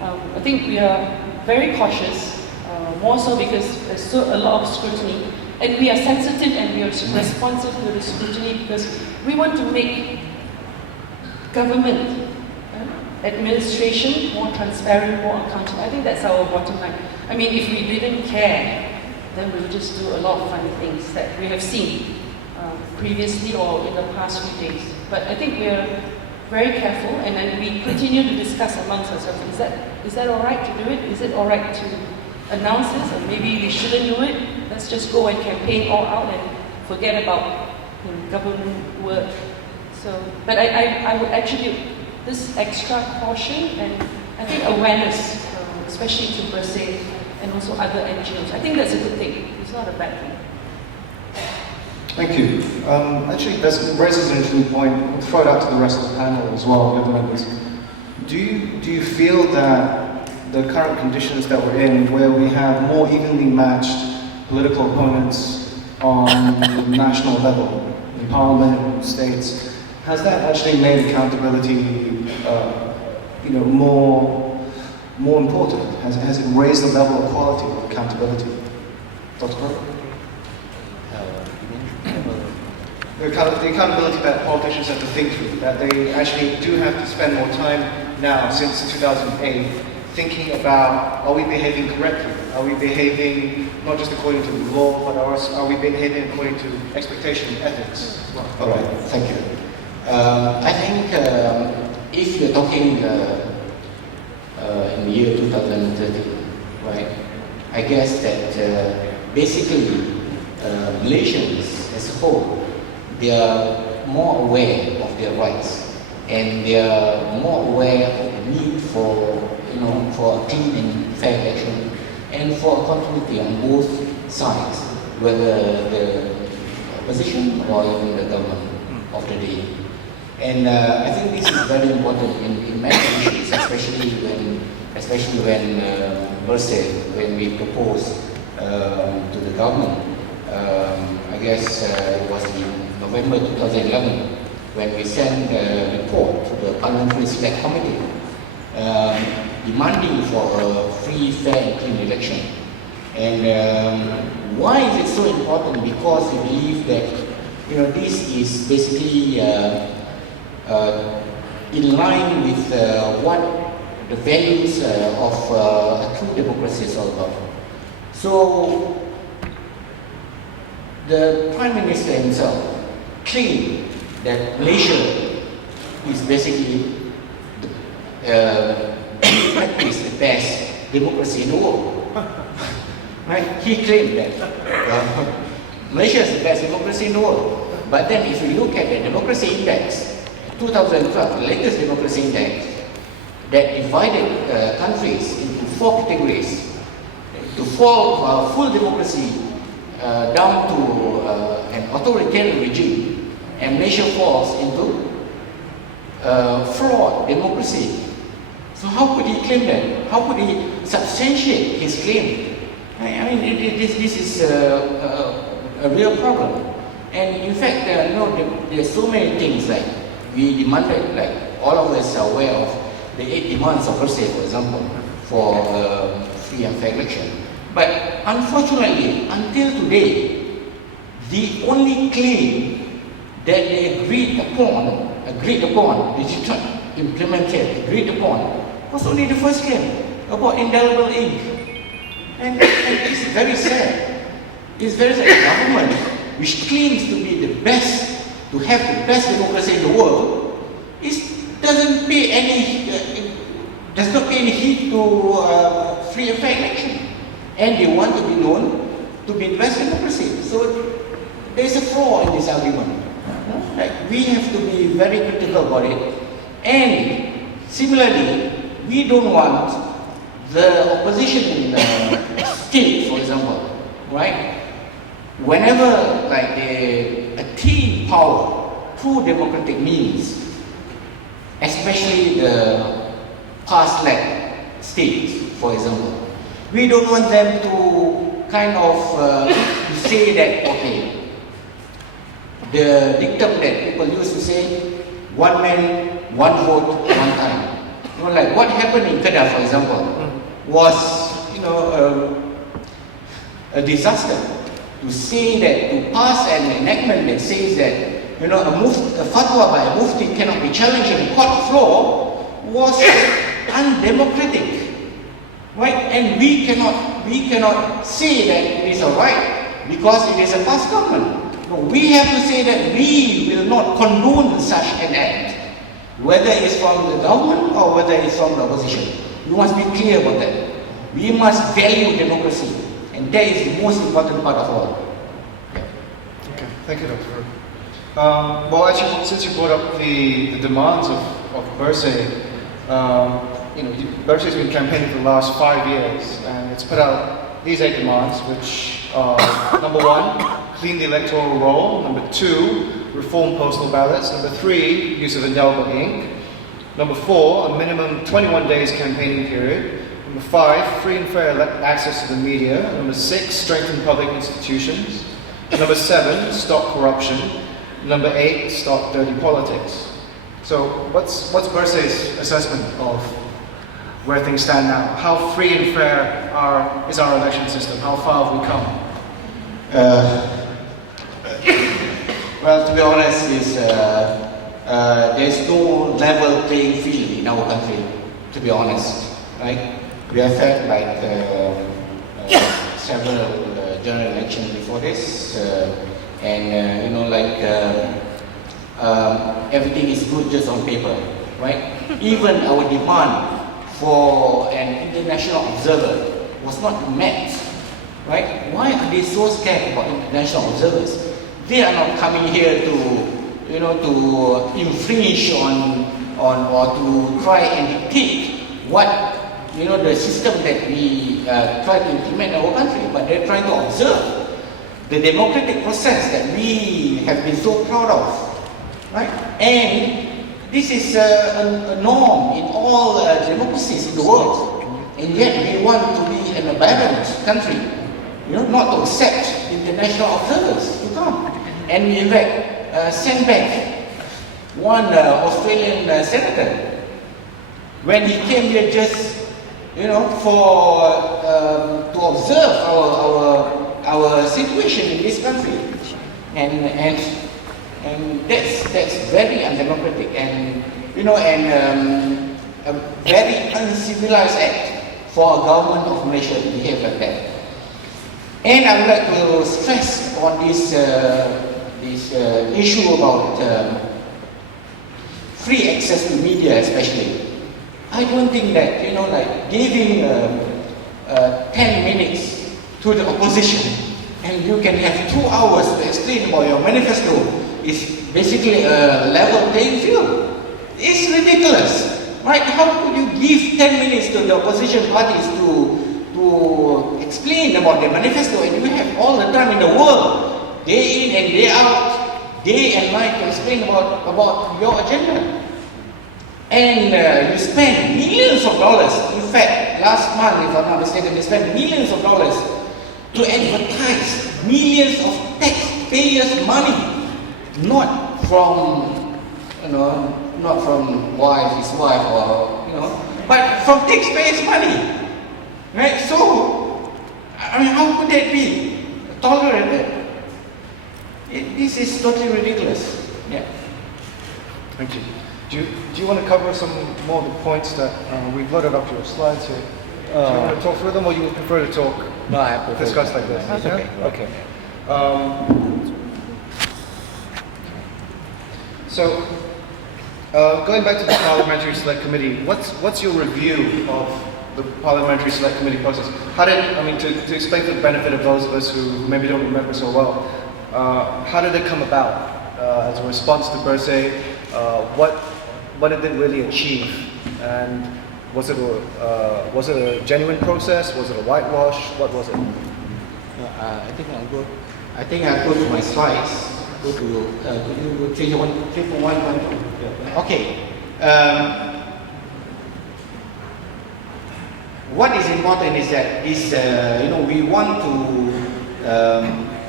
I think we are very cautious, more so because there's still a lot of scrutiny, and we are sensitive and we are responsive to the scrutiny because we want to make government, administration more transparent, more accountable. I think that's our bottom line. I mean, if we didn't care, then we would just do a lot of funny things that we have seen previously or in the past few days. But I think we are very careful, and then we continue to discuss amongst ourselves. Is that all right to do it? Is it all right to announce this, or maybe we shouldn't do it? Let's just go and campaign all out and forget about government work. So, but I would attribute this extra caution and I think awareness, especially to Barisan and also other NGOs. I think that's a good thing. It's not a bad thing. thank you. Actually, that raises an interesting point. I'll throw it out to the rest of the panel as well, the other members. Do you feel that the current conditions that we're in, where we have more evenly matched political opponents on the national level, in parliament and states, has that actually made accountability, more important? Has it raised the level of quality of accountability? Dr. Paruk? The accountability that politicians have to think through, that they actually do have to spend more time now, since 2008, thinking about, are we behaving correctly? Are we behaving not just according to the law, but are we behaving according to expectation and ethics as well? All right, thank you. I think if you're talking in the year 2013, right, I guess that basically Malaysians as a whole, they are more aware of their rights, and they are more aware of the need for a clean and fair election, and for accountability on both sides, whether the opposition or even the government of the day. And I think this is very important in many issues, especially when when we proposed to the government. I guess it was in November 2011 when we sent a report to the Parliamentary Select Committee demanding for a free, fair and clean election. And why is it so important? Because we believe that this is basically in line with what the values of a true democracy is all about. So the Prime Minister himself claimed that Malaysia is basically practice the best democracy in the world. Right? He claimed that Malaysia is the best democracy in the world. But then if you look at the democracy index, 2012, the latest democracy index, that divided countries into 4 categories. To fall full democracy down to an authoritarian regime, and Malaysia falls into flawed democracy. So how could he claim that? How could he substantiate his claim? I mean, this is a real problem. And in fact, there are so many things like we demanded, like all of us are aware of the 8 demands of Barisan, for example, for free and fair election. But unfortunately, until today, the only claim that they agreed upon, they did not implement it, agreed upon, was only the first claim about indelible ink. And it's very sad. It's very sad. The government, which claims to be the best, to have the best democracy in the world, does not pay any heed to free and fair election. And they want to be known to be the best democracy. So there's a flaw in this argument. Like, we have to be very critical about it. And similarly, we don't want the opposition state, for example, right? Whenever like they attain power through democratic means, especially the past leg states, for example, we don't want them to kind of say that, okay, the dictum that people used to say, one man, one vote, one time. You know, like what happened in Kedah, for example, was, you know, a disaster. To say that, to pass an enactment that says that, you know, a fatwa by a mufti cannot be challenged in a court of law was undemocratic, right? And we cannot say that it is alright because it is a past government. No, we have to say that we will not condone such an act, whether it's from the government or whether it's from the opposition. We must be clear about that. We must value democracy, and that is the most important part of all. Okay, thank you, Dr. Well, actually, since you brought up the demands of Bersih, you know, Bersih has been campaigning for the last 5 years, and it's put out these 8 demands, which are number 1, clean the electoral roll; number 2, reform postal ballots; number 3, use of indelible ink; number 4, a minimum 21 days campaigning period; number 5, free and fair access to the media; number 6, strengthen public institutions; number 7, stop corruption; number 8, stop dirty politics. So what's Bersih's assessment of where things stand now? How free and fair is our election system? How far have we come? Well, to be honest, there's no level playing field in our country, to be honest, right? We have had like several general elections before this, and you know, like everything is good just on paper, right? Even our demand for an international observer was not met, right? Why are they so scared about international observers? They are not coming here to, you know, to infringe on or to try and dictate what, you know, the system that we try to implement in our country, but they're trying to observe the democratic process that we have been so proud of, right? And this is a norm in all democracies in the world, and yet we want to be an aberrant country, you know, not to accept international observers to come. And we in fact sent back one Australian senator when he came here just, you know, for to observe our situation in this country, and that's very undemocratic, and you know, and a very uncivilized act for a government of Malaysia to behave like that. And I would like to stress on this issue about free access to media, especially. I don't think that, you know, like giving 10 minutes to the opposition and you can have 2 hours to explain about your manifesto is basically a level playing field. It's ridiculous, right? How could you give 10 minutes to the opposition parties to explain about the manifesto, and you have all the time in the world, day in and day out, day and night, to explain about your agenda? And you spend millions of dollars. In fact, last month, if I'm not mistaken, they spent millions of dollars to advertise millions of taxpayers' money, not from, you know, not from his wife, or, you know, but from taxpayers' money, right? So, I mean, how could that be tolerated? This is totally ridiculous. Yeah. Thank you. Do you want to cover some more of the points that we've loaded up your slides here? Do you want to talk through them, or you would prefer to talk? No, I prefer discuss like this. That's Yeah? okay. Okay. So, going back to the Parliamentary Select Committee, what's your review of the Parliamentary Select Committee process? How did, I mean, to explain for the benefit of those of us who maybe don't remember so well, how did it come about as a response to Bersih? What did it really achieve? And Was it a genuine process? Was it a whitewash? What was it? I think I'll go to my slides. Go to 3.1. Okay. What is important is that we want to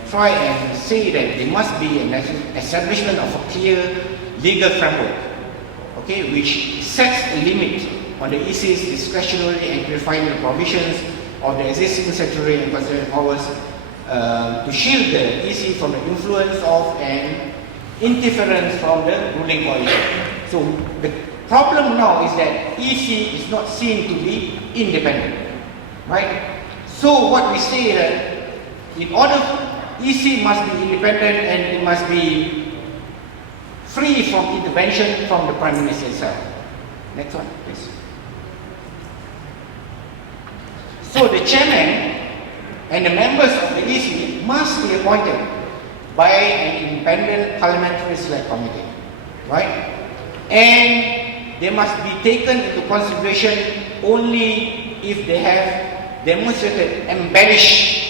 try and say that there must be an establishment of a clear legal framework, okay, which sets a limit on the EC's discretionary and clarifying the provisions of the existing statutory and constitutional powers to shield the EC from the influence of and interference from the ruling coalition. So the problem now is that EC is not seen to be independent, right? So what we say that in order, EC must be independent and it must be free from intervention from the Prime Minister itself. Next one, please. So the chairman and the members of the EC must be appointed by an independent Parliamentary Select Committee, right? And they must be taken into consideration only if they have demonstrated unblemished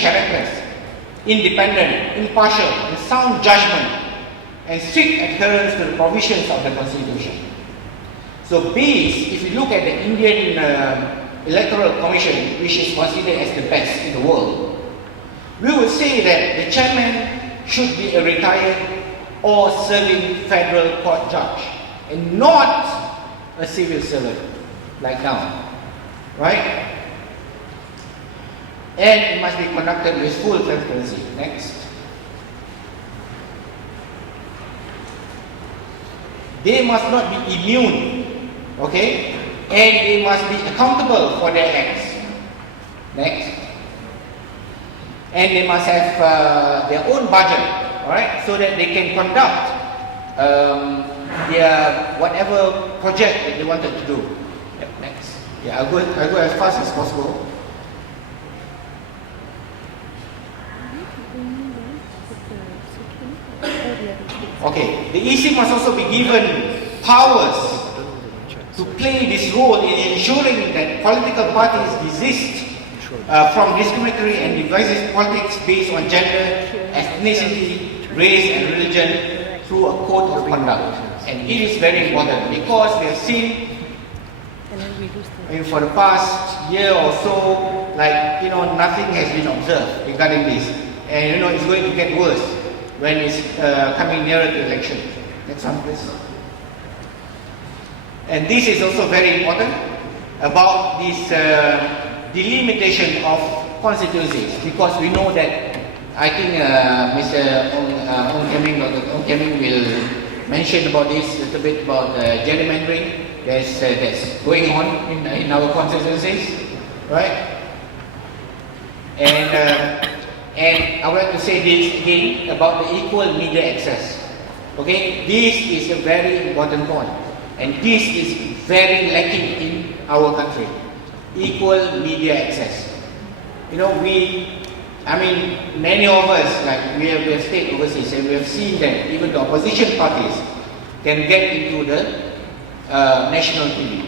characters, independent, impartial, and sound judgment, and strict adherence to the provisions of the Constitution. So if you look at the Indian Electoral Commission, which is considered as the best in the world, we would say that the chairman should be a retired or serving federal court judge, and not a civil servant like now, right? And it must be conducted with full transparency. Next. They must not be immune, okay? And they must be accountable for their acts. Next. And they must have their own budget, alright? So that they can conduct their whatever project that they wanted to do. Yep, next. Yeah, I'll go as fast as possible. Okay, the EC must also be given powers to play this role in ensuring that political parties desist from discriminatory and divisive politics based on gender, ethnicity, race and religion through a code of conduct. And it is very important because we have seen for the past year or so, nothing has been observed regarding this. And it's going to get worse when it's coming nearer to election. Next one, please. And this is also very important about this delimitation of constituencies, because we know that, I think Mr. Dr. Ong Kiam Ming will mention about this a little bit about gerrymandering that's going on in our constituencies, right? And I would like to say this again about the equal media access. Okay, this is a very important point, and this is very lacking in our country. Equal media access. Many of us, we have stayed overseas, and we have seen that even the opposition parties can get into the national TV.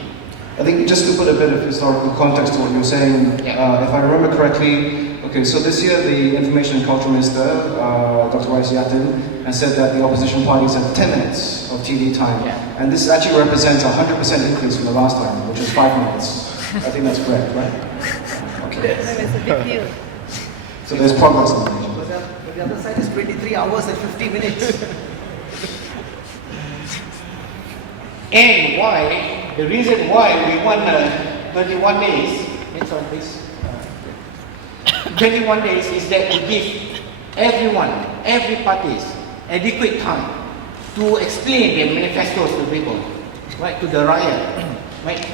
I think just to put a bit of historical context to what you're saying, if I remember correctly, okay, so this year the Information and Culture Minister, Dr. Yatin, has said that the opposition parties have 10 minutes of TV time, and this actually represents a 100% increase from the last time, which is 5 minutes. I think that's correct, right? Okay. It's a big deal. So there's progress in Malaysia. But the other side is 23 hours and 50 minutes. And the reason why we want 21 days, next one please. 21 days is that we give every parties adequate time to explain their manifestos to people, right, to the riot, right?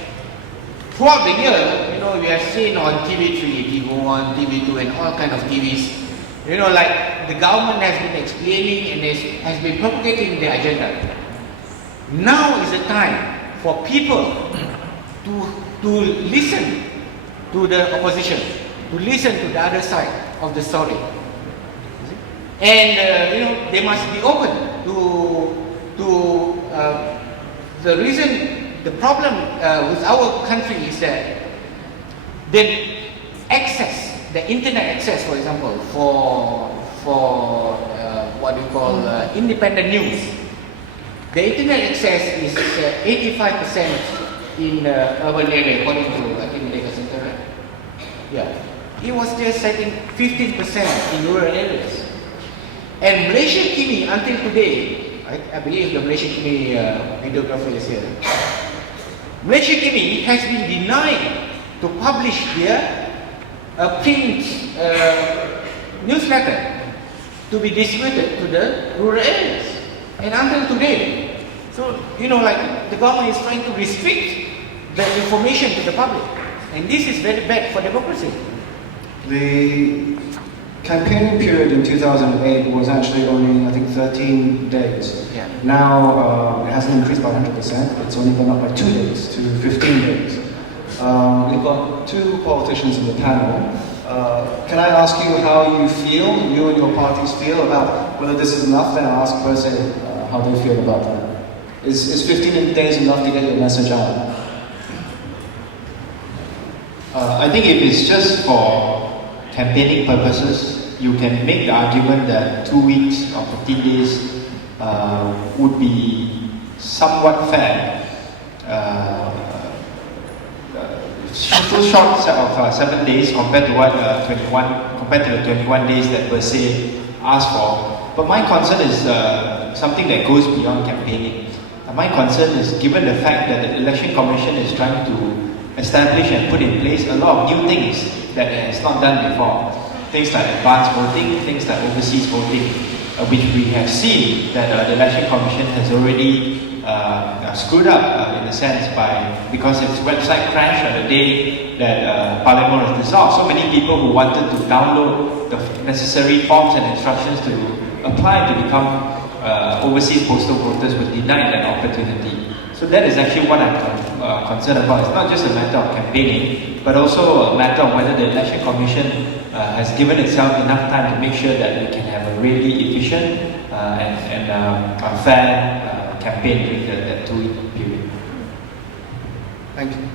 Throughout the year, we have seen on TV3, TV1, TV2 and all kind of TVs, the government has been explaining and has been propagating the agenda. Now is the time for people to listen to the opposition, to listen to the other side of the story. And they must be open to the problem with our country is that the access, the internet access, for example, for what we call independent news, the internet access is 85% in urban area, according to I think Malaysia Center, right? Yeah, it was just I think 15% in rural areas. And Malaysia Kini until today, I believe the Malaysia Kini videographer is here. Malaysia Kini has been denied to publish their print newsletter to be distributed to the rural areas. And until today, so like the government is trying to restrict the information to the public, and this is very bad for democracy. The campaigning period in 2008 was actually only, I think, 13 days. Yeah. Now it hasn't increased by 100%. It's only gone up by 2 days to 15 days. We've got two politicians in the panel. Can I ask you how you feel, you and your parties feel about whether this is enough? Then I'll ask Perse how they feel about that. Is 15 days enough to get your message out? I think if it's just for campaigning purposes, you can make the argument that 2 weeks or 15 days would be somewhat fair. Too short of 7 days compared to what compared to the 21 days that per se asked for. But my concern is something that goes beyond campaigning. My concern is given the fact that the Election Commission is trying to establish and put in place a lot of new things that it has not done before. Things like advanced voting, things like overseas voting, which we have seen that the Election Commission has already screwed up in a sense because its website crashed on the day that Parliament was dissolved. So many people who wanted to download the necessary forms and instructions to apply to become overseas postal voters were denied that opportunity. So that is actually what I'm concerned about. It's not just a matter of campaigning, but also a matter of whether the Election Commission has given itself enough time to make sure that we can have a really efficient and fair campaign during that 2-week period. Thank you.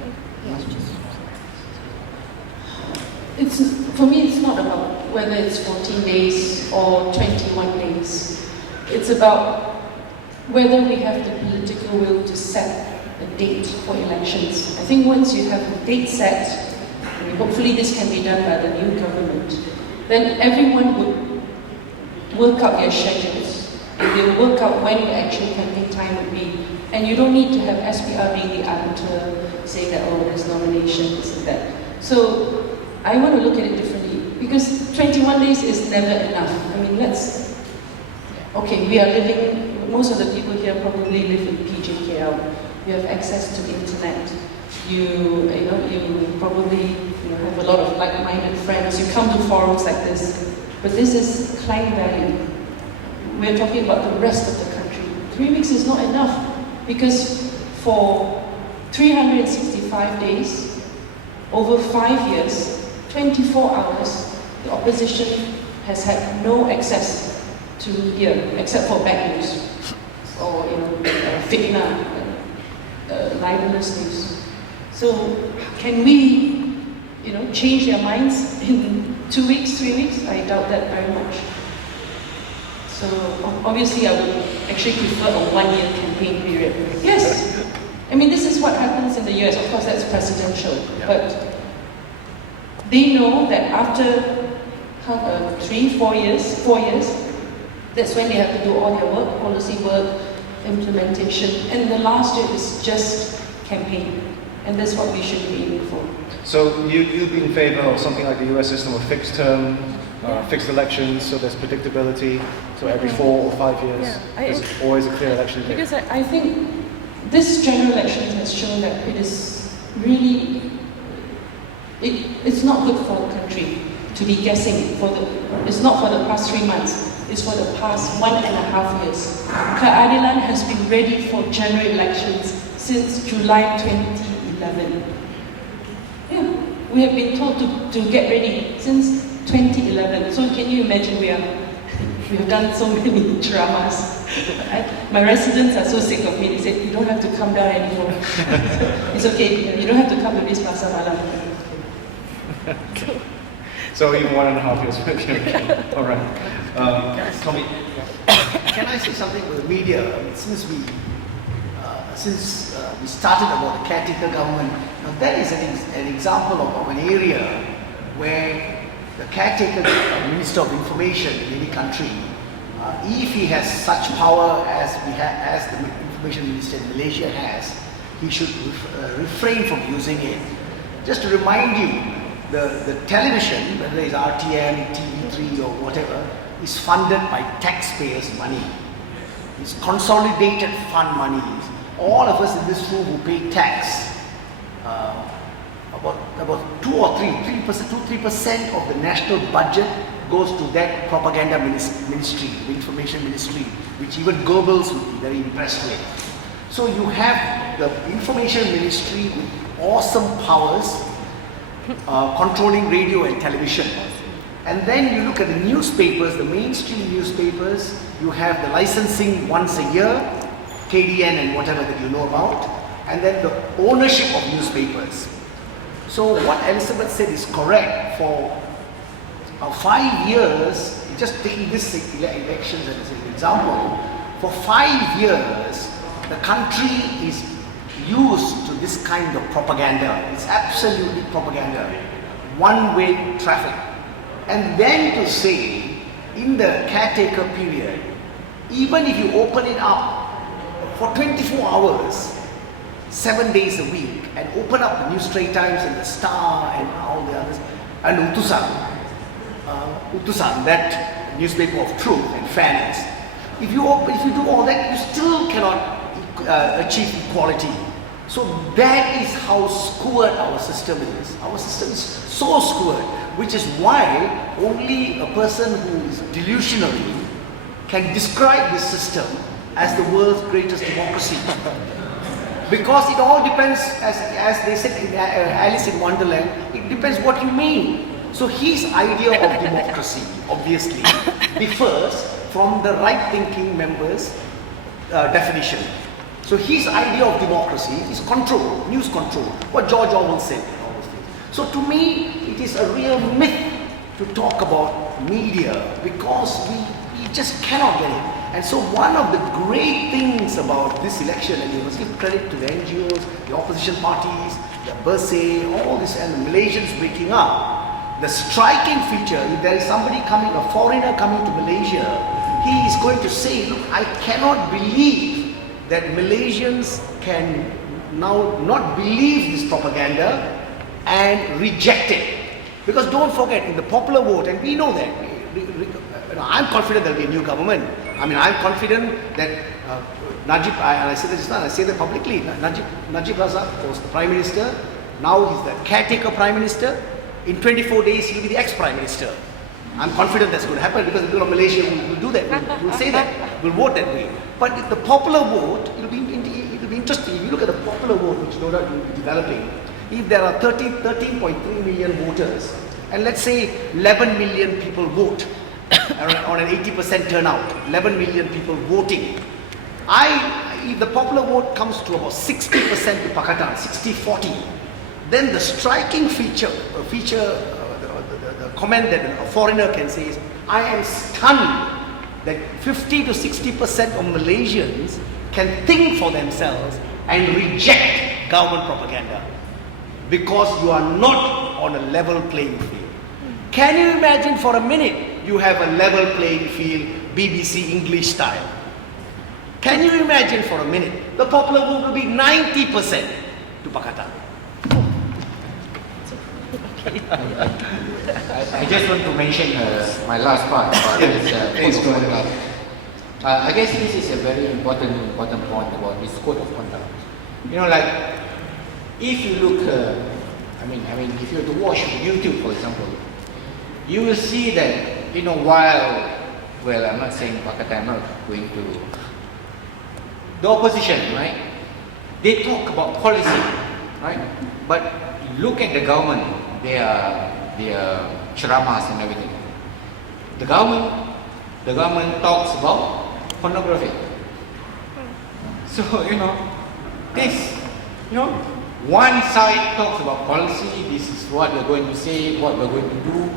For me, it's not about whether it's 14 days or 21 days. It's about whether we have the political will to set a date for elections. I think once you have a date set, hopefully this can be done by the new government, then everyone would work out their schedules. And they'll work out when the actual campaign time would be. And you don't need to have SPR being the arbiter saying that, oh, there's nomination, this and that. So I want to look at it differently, because 21 days is never enough. I mean, okay, we are living, most of the people here probably live in PJKL. You have access to the internet. You probably have a lot of like-minded friends. You come to forums like this. But this is Klang Valley. We're talking about the rest of the country. 3 weeks is not enough, because for 365 days, over 5 years, 24 hours, the opposition has had no access to media except for bad news or fitna, libelous news. So can we, change their minds in 2 weeks, 3 weeks? I doubt that very much. So obviously, I would actually prefer a 1-year campaign period. Yes, I mean this is what happens in the US. Of course, that's presidential, but they know that after 4 years, that's when they have to do all their work, policy work, implementation, and the last year is just campaign, and that's what we should be aiming for. So you'd be in favour of something like the US system of fixed term, fixed elections, so there's predictability, so every 4 or 5 years, there's always a clear election date. Because I think this general election has shown that it is really, it's not good for the country to be guessing. It's not for the past 3 months. It's for the past 1.5 years. Keadilan has been ready for general elections since July 2011. Yeah, we have been told to get ready since 2011. So can you imagine we are We have done so many dramas. My residents are so sick of me. They said, you don't have to come down anymore. It's okay. You don't have to come to this Pasar Malam. So even 1.5 years with you. All right. Tommy. Can I say something with the media? I mean, since we started about the caretaker government, now that is an example of an area where the caretaker Minister of Information in any country, if he has such power as the Information Minister in Malaysia has, he should refrain from using it. Just to remind you, the television, whether it's RTM, TV3 or whatever, is funded by taxpayers' money. It's consolidated fund money. All of us in this room who pay tax, about 2-3% of the national budget goes to that propaganda ministry, the information ministry, which even Goebbels would be very impressed with. So you have the information ministry with awesome powers, controlling radio and television. And then you look at the newspapers, the mainstream newspapers, you have the licensing once a year, KDN and whatever that you know about, and then the ownership of newspapers. So what Elizabeth said is correct. For 5 years, just taking this elections as an example, for 5 years, the country is used to this kind of propaganda. It's absolutely propaganda. One-way traffic. And then to say, in the caretaker period, even if you open it up for 24 hours, 7 days a week, and open up the New Straits Times and the Star and all the others, and Utusan, that newspaper of truth and fairness. If you do all that, you still cannot achieve equality. So that is how skewed our system is. Our system is so skewed, which is why only a person who is delusionary can describe this system as the world's greatest democracy. Because it all depends, as they said in Alice in Wonderland, it depends what you mean. So his idea of democracy, obviously, differs from the right-thinking members' definition. So his idea of democracy is control, news control, what George Orwell said and all those things. So to me, it is a real myth to talk about media because we just cannot get it. And so one of the great things about this election, and you must give credit to the NGOs, the opposition parties, the Bersih, all this, and the Malaysians waking up, the striking feature, if there is somebody coming, a foreigner coming to Malaysia, he is going to say, look, I cannot believe that Malaysians can now not believe this propaganda and reject it. Because don't forget, in the popular vote, and we know that, I'm confident there will be a new government. I mean, I'm confident that Najib, and I say this now, I say that publicly, Najib Razak was the Prime Minister, now he's the caretaker Prime Minister. In 24 days, he'll be the ex-Prime Minister. I'm confident that's going to happen because the people of Malaysia will do that, will say that, will vote that way. But the popular vote, it'll be interesting. If you look at the popular vote, which no doubt will be developing, if there are 13.3 million voters, and let's say 11 million people vote, on an 80% turnout, 11 million people voting, if the popular vote comes to about 60% to Pakatan, 60-40, then the striking feature, the comment that a foreigner can say is, I am stunned that 50 to 60% of Malaysians can think for themselves and reject government propaganda because you are not on a level playing field. Can you imagine for a minute you have a level playing field, BBC English style? Can you imagine for a minute? The popular vote will be 90% to Pakatan. I just want to mention my last part about this code of conduct. I guess this is a very important point about this code of conduct. You know, like if you look, I mean, if you were to watch YouTube, for example, you will see that while I'm not saying Pakatan, I'm not going to the opposition, right? They talk about policy, right? But look at the government. Their ceramahs and everything. The government the government talks about pornography. So, this, one side talks about policy, this is what we're going to say, what we're going to do,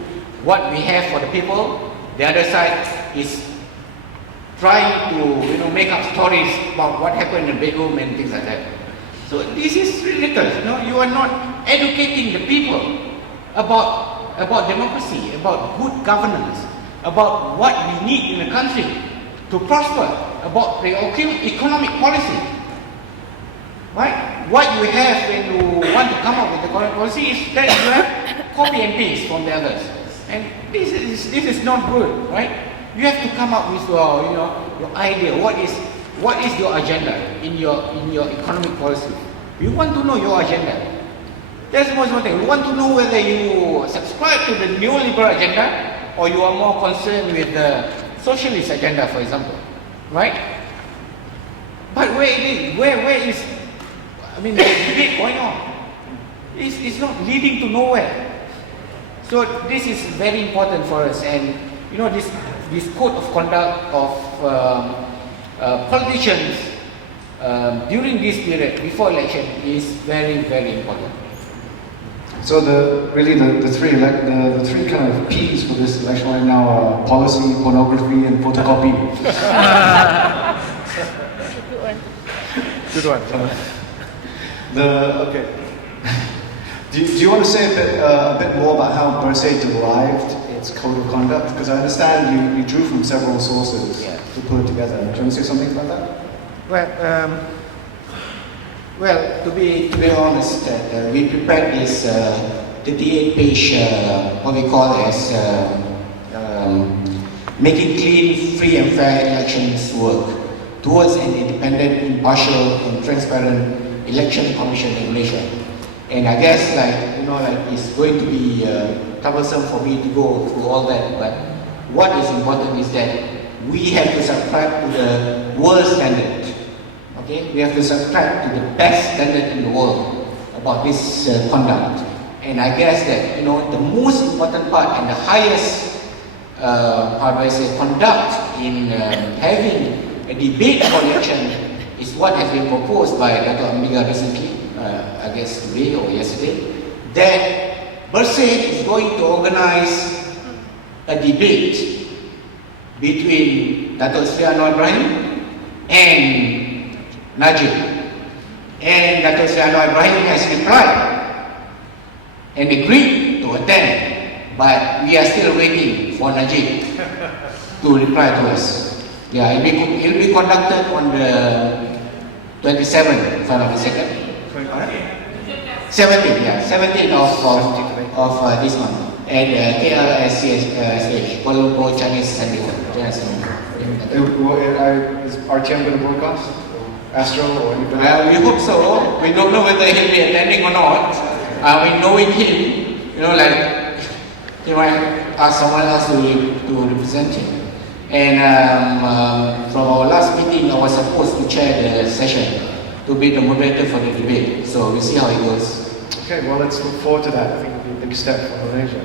what we have for the people. The other side is trying to, make up stories about what happened in the bedroom and things like that. So this is ridiculous. You are not educating the people about democracy, about good governance, about what we need in the country to prosper, about the economic policy. Right? What you have when you want to come up with the economic policy is that you have copy and paste from the others. And this is not good, right? You have to come up with your idea. What is your agenda in your economic policy? We want to know your agenda. That's the most important thing. We want to know whether you subscribe to the neoliberal agenda or you are more concerned with the socialist agenda, for example, right? But where is the debate going on? It's not leading to nowhere. So this is very important for us, and this code of conduct of politicians during this period before election is very, very important. So the three kind of P's for this election right now are policy, pornography, and photocopy. Good one. Okay. Do you want to say a bit more about how Bersih derived its code of conduct? Because I understand you drew from several sources to put it together. Do you want to say something about that? Well, to be honest, we prepared this 38-page, what we call as making clean, free and fair elections work towards an independent, impartial and transparent election commission in Malaysia. And I guess it's going to be troublesome for me to go through all that, but what is important is that we have to subscribe to the world standard. Okay? We have to subscribe to the best standard in the world about this conduct. And I guess that the most important part and the highest conduct in having a debate for election is what has been proposed by Dr. Amiga recently, I guess today or yesterday, that Bersih is going to organize a debate between Dato' Sri Anwar Ibrahim and Najib. And Dato' Sri Anwar Ibrahim has replied and agreed to attend, but we are still waiting for Najib to reply to us. Yeah, it will be conducted on the 27th, if I'm not mistaken. 17th of this month. And KLSCH, Kuala Lumpur Chinese Center. Is RTM going to broadcast? Astro or anybody? We hope so. We don't know whether he'll be attending or not. We knowing him, he might ask someone else to represent him. And from our last meeting, I was supposed to chair the session, to be the moderator for the debate. So we'll see how it goes. Okay, well let's look forward to that. I think it'll be a big step for Malaysia.